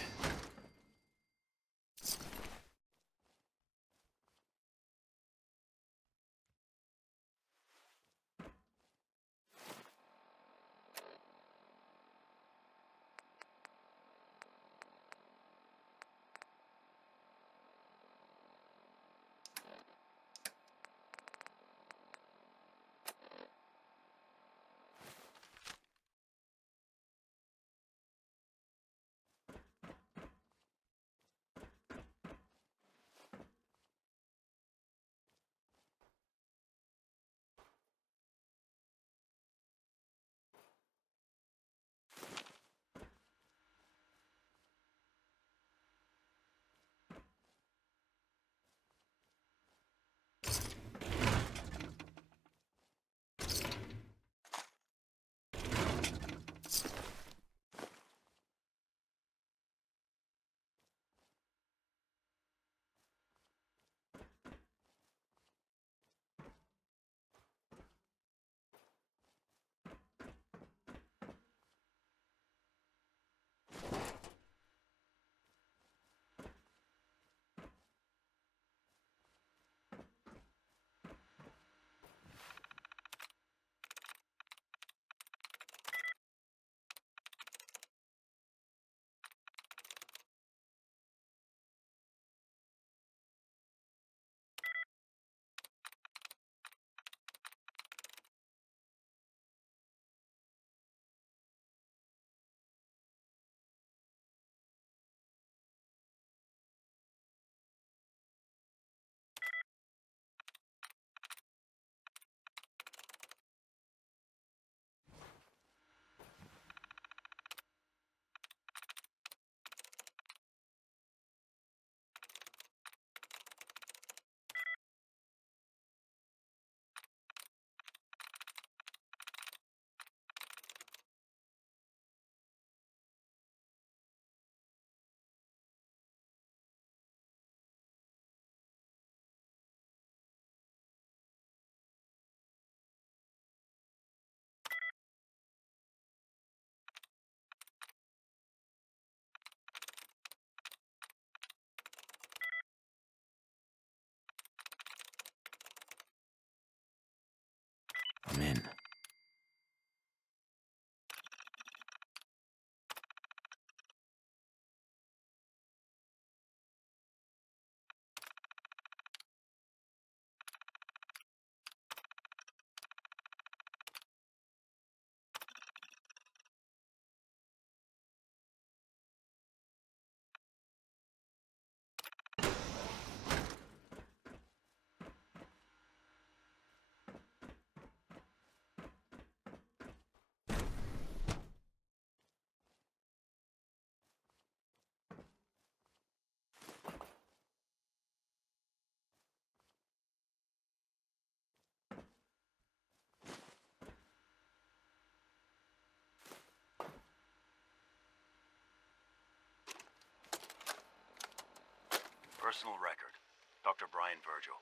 Personal record. Dr. Brian Virgil.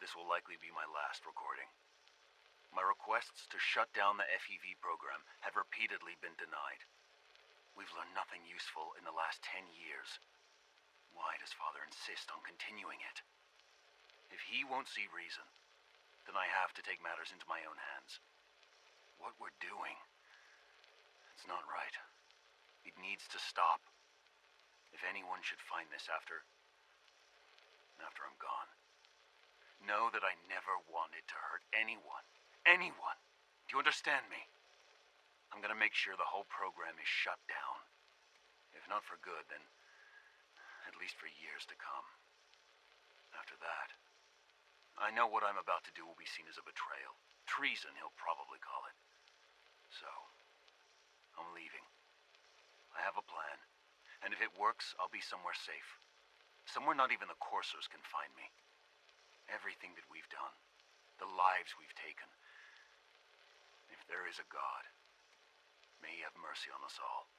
This will likely be my last recording. My requests to shut down the FEV program have repeatedly been denied. We've learned nothing useful in the last 10 years. Why does Father insist on continuing it? If he won't see reason, then I have to take matters into my own hands. What we're doing, it's not right. It needs to stop. If anyone should find this after I'm gone, know that I never wanted to hurt anyone. Anyone. Do you understand me? I'm gonna make sure the whole program is shut down. If not for good, then at least for years to come. After that, I know what I'm about to do will be seen as a betrayal. Treason, he'll probably call it. So, I'm leaving. I have a plan, and if it works, I'll be somewhere safe. Somewhere not even the coursers can find me. Everything that we've done, the lives we've taken. If there is a God, may he have mercy on us all.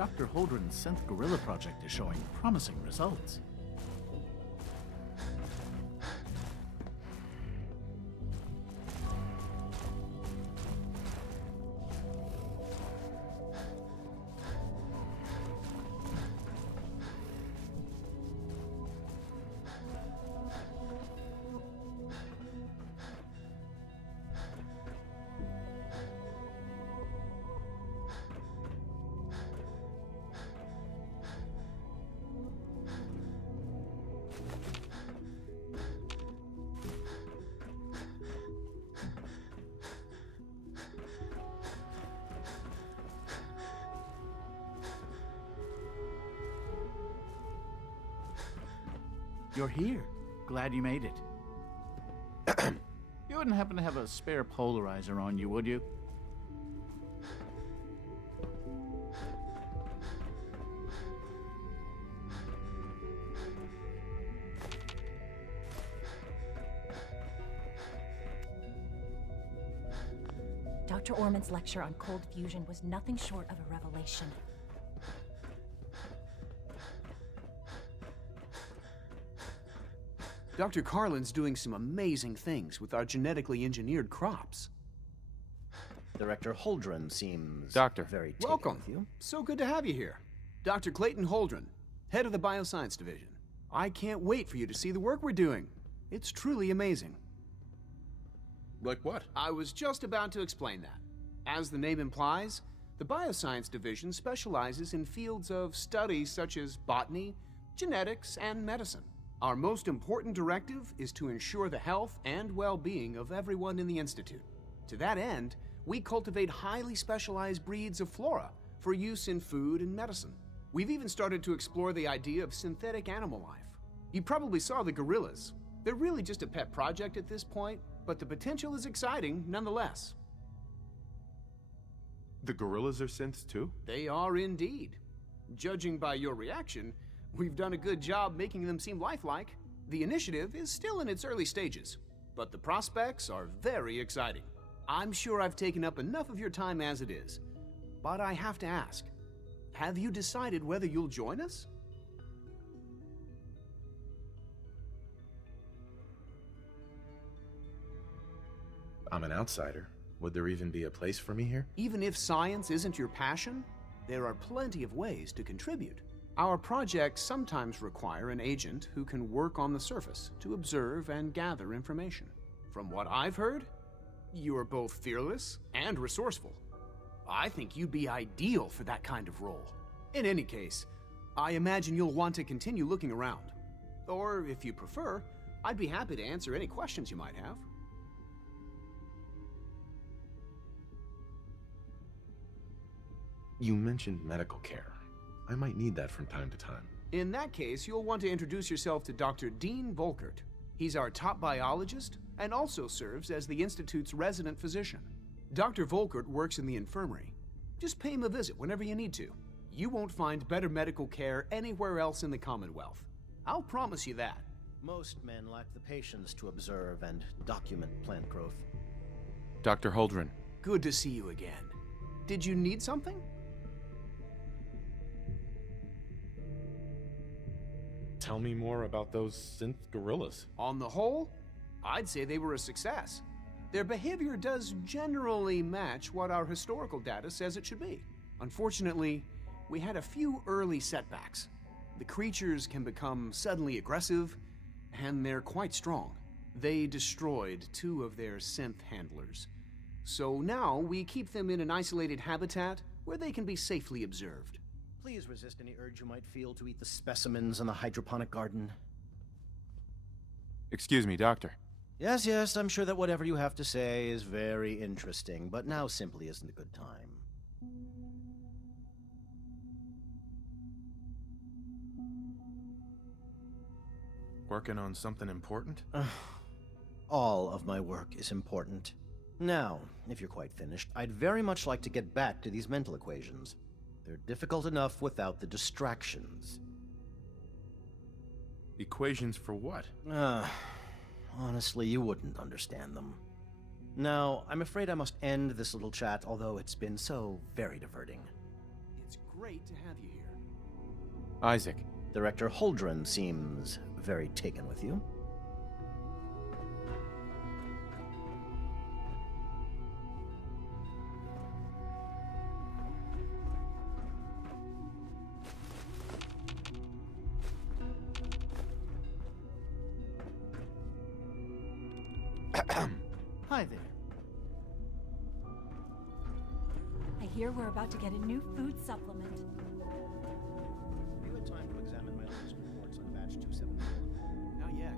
Dr. Holdren's synth gorilla project is showing promising results. You're here. Glad you made it. You wouldn't happen to have a spare polarizer on you, would you? Dr. Orman's lecture on cold fusion was nothing short of a revelation. Dr. Carlin's doing some amazing things with our genetically engineered crops. Director Holdren seems very taken welcome. with you. So good to have you here. Dr. Clayton Holdren, head of the Bioscience Division. I can't wait for you to see the work we're doing. It's truly amazing. Like what? I was just about to explain that. As the name implies, the Bioscience Division specializes in fields of study such as botany, genetics, and medicine. Our most important directive is to ensure the health and well-being of everyone in the Institute. To that end, we cultivate highly specialized breeds of flora for use in food and medicine. We've even started to explore the idea of synthetic animal life. You probably saw the gorillas. They're really just a pet project at this point, but the potential is exciting nonetheless. The gorillas are synths too? They are indeed. Judging by your reaction, we've done a good job making them seem lifelike. The initiative is still in its early stages, but the prospects are very exciting. I'm sure I've taken up enough of your time as it is, but I have to ask, have you decided whether you'll join us? I'm an outsider. Would there even be a place for me here? Even if science isn't your passion, there are plenty of ways to contribute. Our projects sometimes require an agent who can work on the surface to observe and gather information. From what I've heard, you are both fearless and resourceful. I think you'd be ideal for that kind of role. In any case, I imagine you'll want to continue looking around. Or, if you prefer, I'd be happy to answer any questions you might have. You mentioned medical care. I might need that from time to time. In that case, you'll want to introduce yourself to Dr. Dean Volkert. He's our top biologist and also serves as the Institute's resident physician. Dr. Volkert works in the infirmary. Just pay him a visit whenever you need to. You won't find better medical care anywhere else in the Commonwealth. I'll promise you that. Most men lack the patience to observe and document plant growth. Dr. Holdren. Good to see you again. Did you need something? Tell me more about those synth gorillas. On the whole, I'd say they were a success. Their behavior does generally match what our historical data says it should be. Unfortunately, we had a few early setbacks. The creatures can become suddenly aggressive, and they're quite strong. They destroyed 2 of their synth handlers. So now we keep them in an isolated habitat where they can be safely observed. Please resist any urge you might feel to eat the specimens in the hydroponic garden. Excuse me, Doctor. Yes, yes, I'm sure that whatever you have to say is very interesting, but now simply isn't a good time. Working on something important? All of my work is important. Now, if you're quite finished, I'd very much like to get back to these mental equations. They're difficult enough without the distractions. Equations for what? Honestly, you wouldn't understand them. Now, I'm afraid I must end this little chat, although it's been so very diverting. It's great to have you here. Isaac. Director Holdren seems very taken with you. Hi there. I hear we're about to get a new food supplement. Have you had time to examine my latest reports on batch 274? Not yet.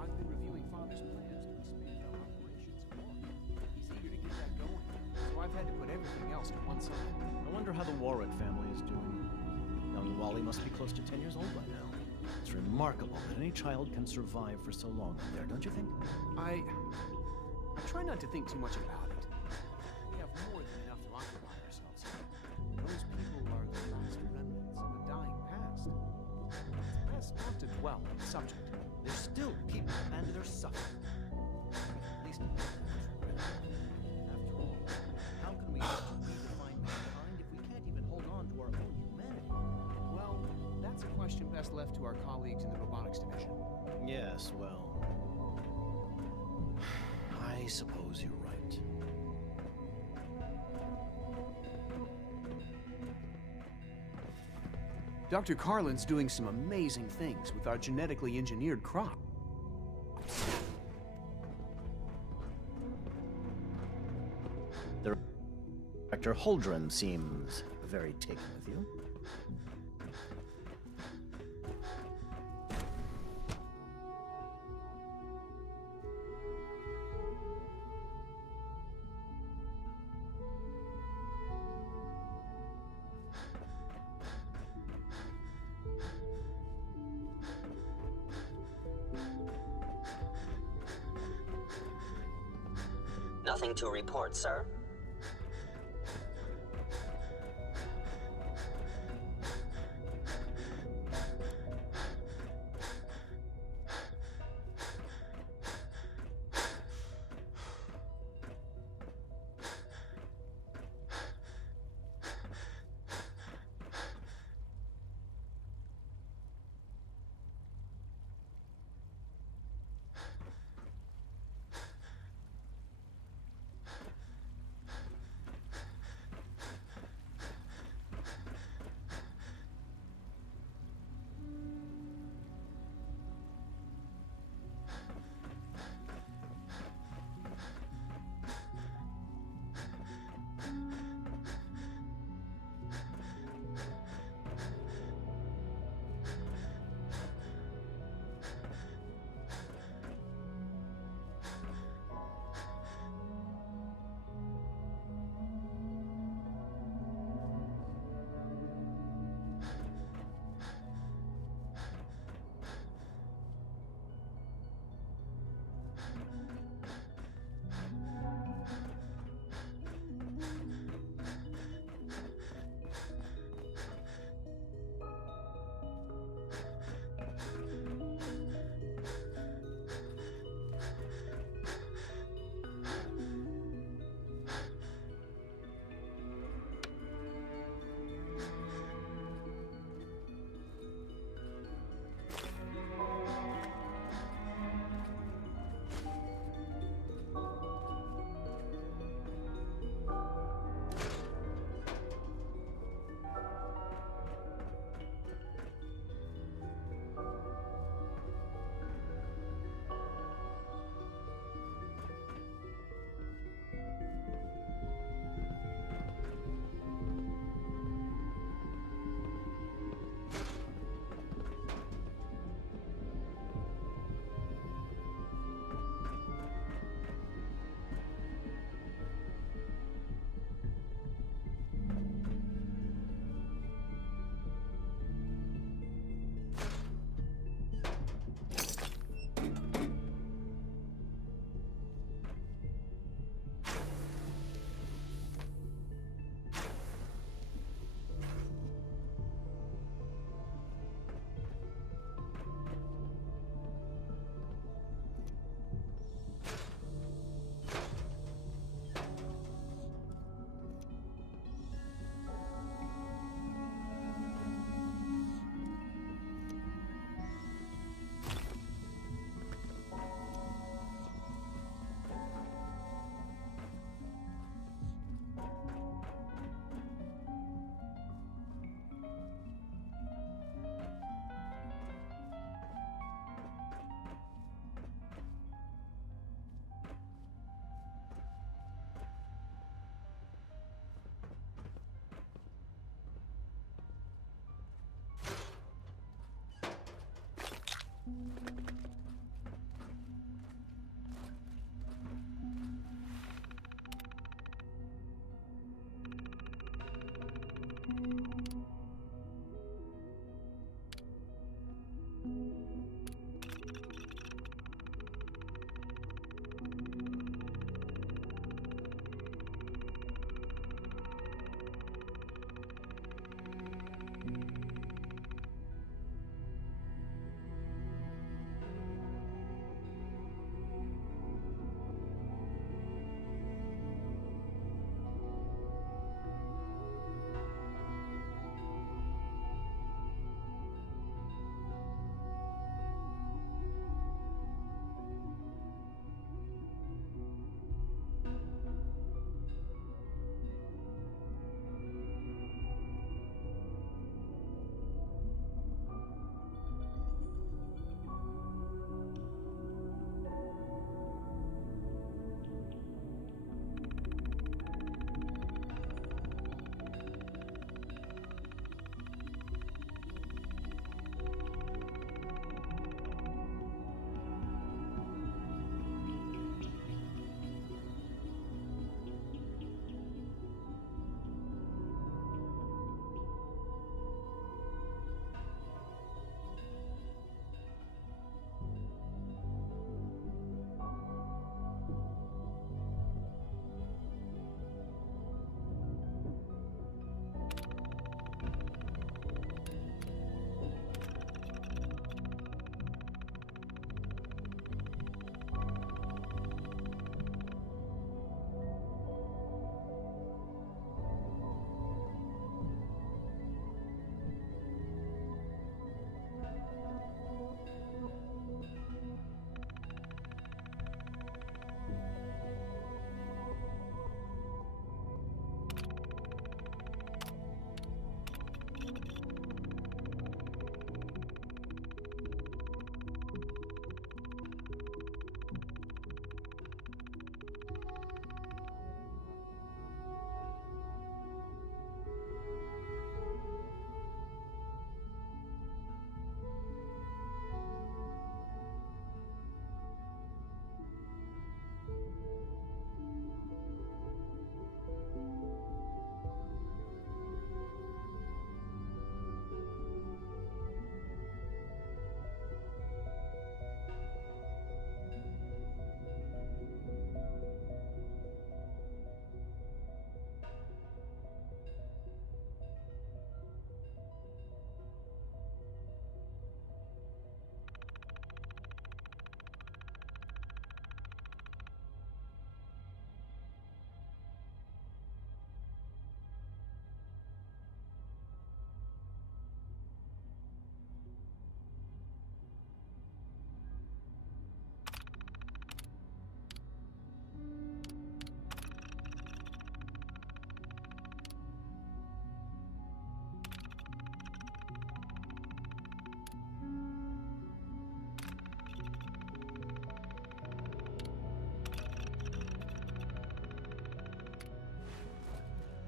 I've been reviewing Father's plans to expand our operations more. He's eager to get that going, so I've had to put everything else to one side. I wonder how the Warwick family is doing. Young Wally must be close to 10 years old by now. It's remarkable that any child can survive for so long up there, don't you think? I try not to think too much about it. We have more than enough to occupy ourselves here. Those people are the last remnants of a dying past. It's best not to dwell on the subject. They're still people, and they're suffering. At least, after all, how can we redefine mankind if we can't even hold on to our own humanity? Well, that's a question best left to our colleagues in the robotics division. Yes, well, I suppose you're right. Dr. Carlin's doing some amazing things with our genetically engineered crop. Director Holdren seems very taken with you. Nothing to report, sir.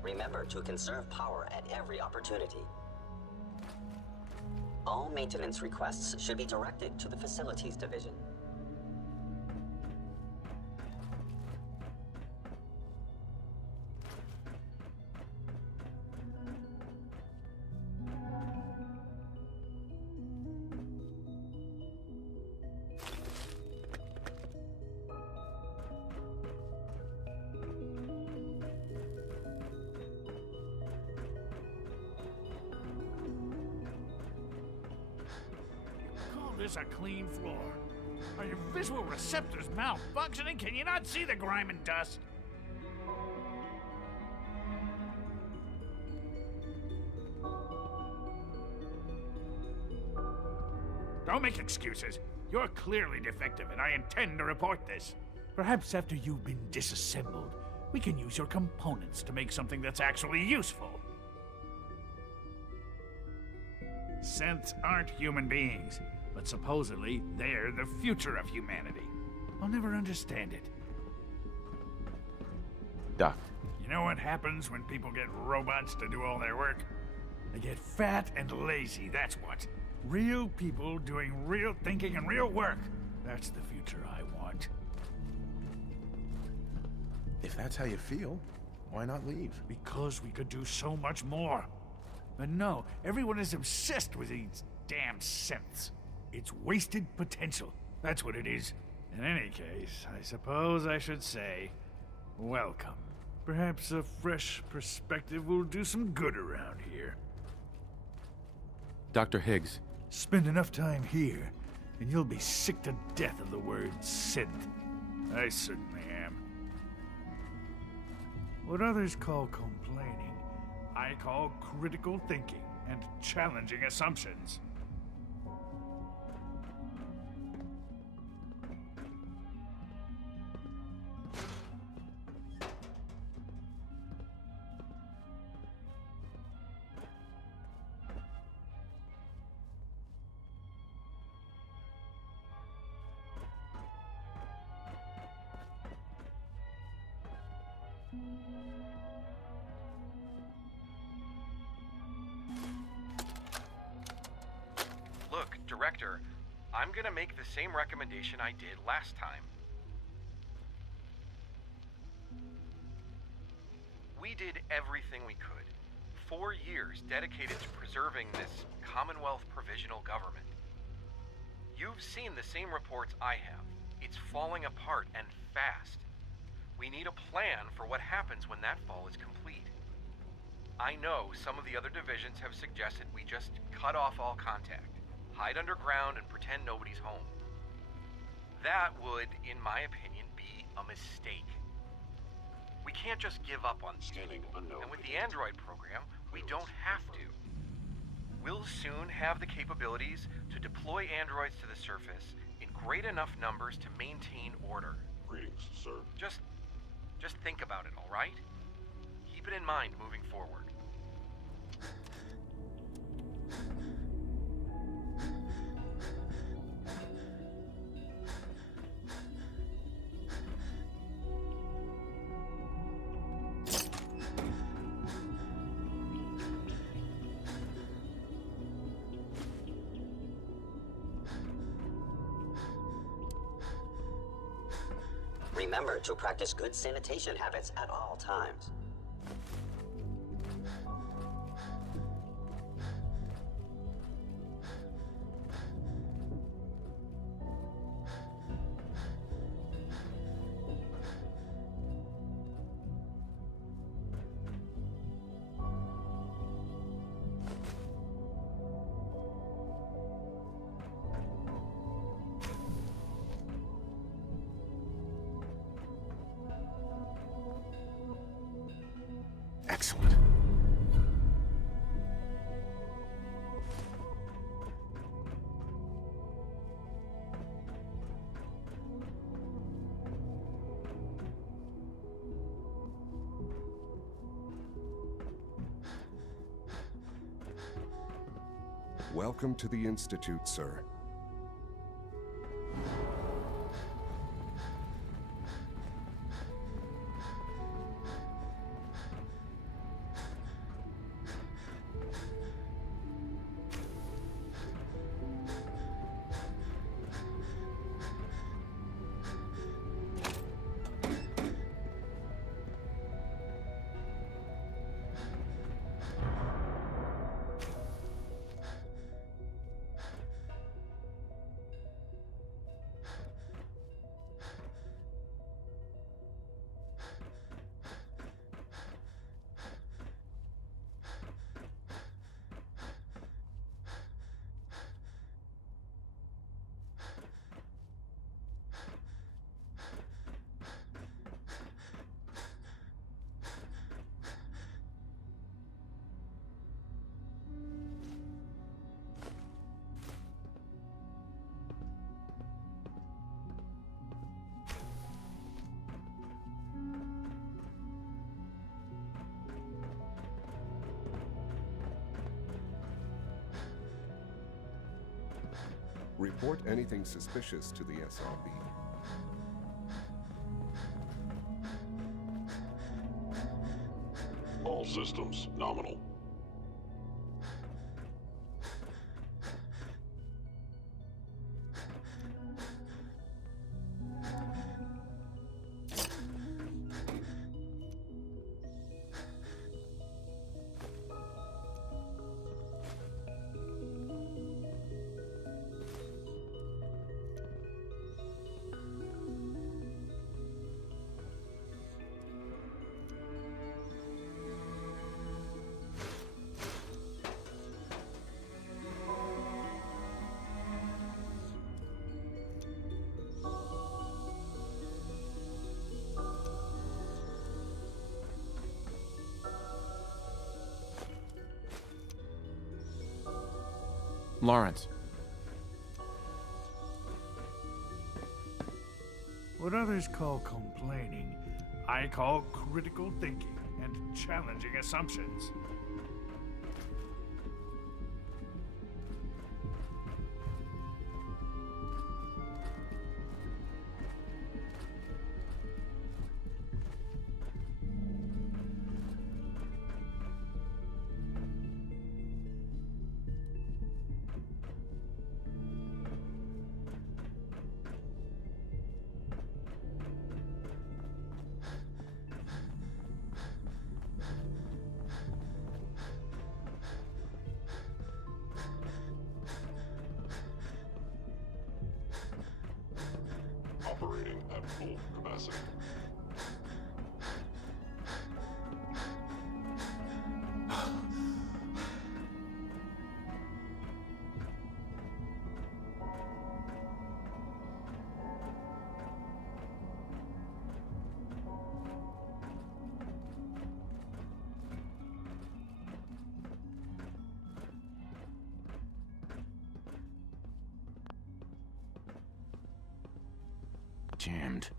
Remember to conserve power at every opportunity. All maintenance requests should be directed to the Facilities Division. This a clean floor. Are your visual receptors malfunctioning? Can you not see the grime and dust? Don't make excuses. You're clearly defective, and I intend to report this. Perhaps after you've been disassembled, we can use your components to make something that's actually useful. Synths aren't human beings. But supposedly, they're the future of humanity. I'll never understand it. Doc. You know what happens when people get robots to do all their work? They get fat and lazy, that's what. Real people doing real thinking and real work. That's the future I want. If that's how you feel, why not leave? Because we could do so much more. But no, everyone is obsessed with these damn synths. It's wasted potential. That's what it is. In any case, I suppose I should say, welcome. Perhaps a fresh perspective will do some good around here. Dr. Higgs. Spend enough time here, and you'll be sick to death of the word synth. I certainly am. What others call complaining, I call critical thinking and challenging assumptions. Look, Director, I'm gonna make the same recommendation I did last time. We did everything we could. 4 years dedicated to preserving this Commonwealth Provisional Government. You've seen the same reports I have. It's falling apart and fast. We need a plan for what happens when that fall is complete. I know some of the other divisions have suggested we just cut off all contact, hide underground, and pretend nobody's home. That would, in my opinion, be a mistake. We can't just give up on stealing, and with the android program, we don't have to. We'll soon have the capabilities to deploy androids to the surface in great enough numbers to maintain order. Greetings, sir. Just think about it, all right? Keep it in mind moving forward. Remember to practice good sanitation habits at all times. Excellent. Welcome to the Institute, sir. Report anything suspicious to the SRB. All systems nominal. Lawrence. What others call complaining, I call critical thinking and challenging assumptions. Operating at full capacity. Jammed.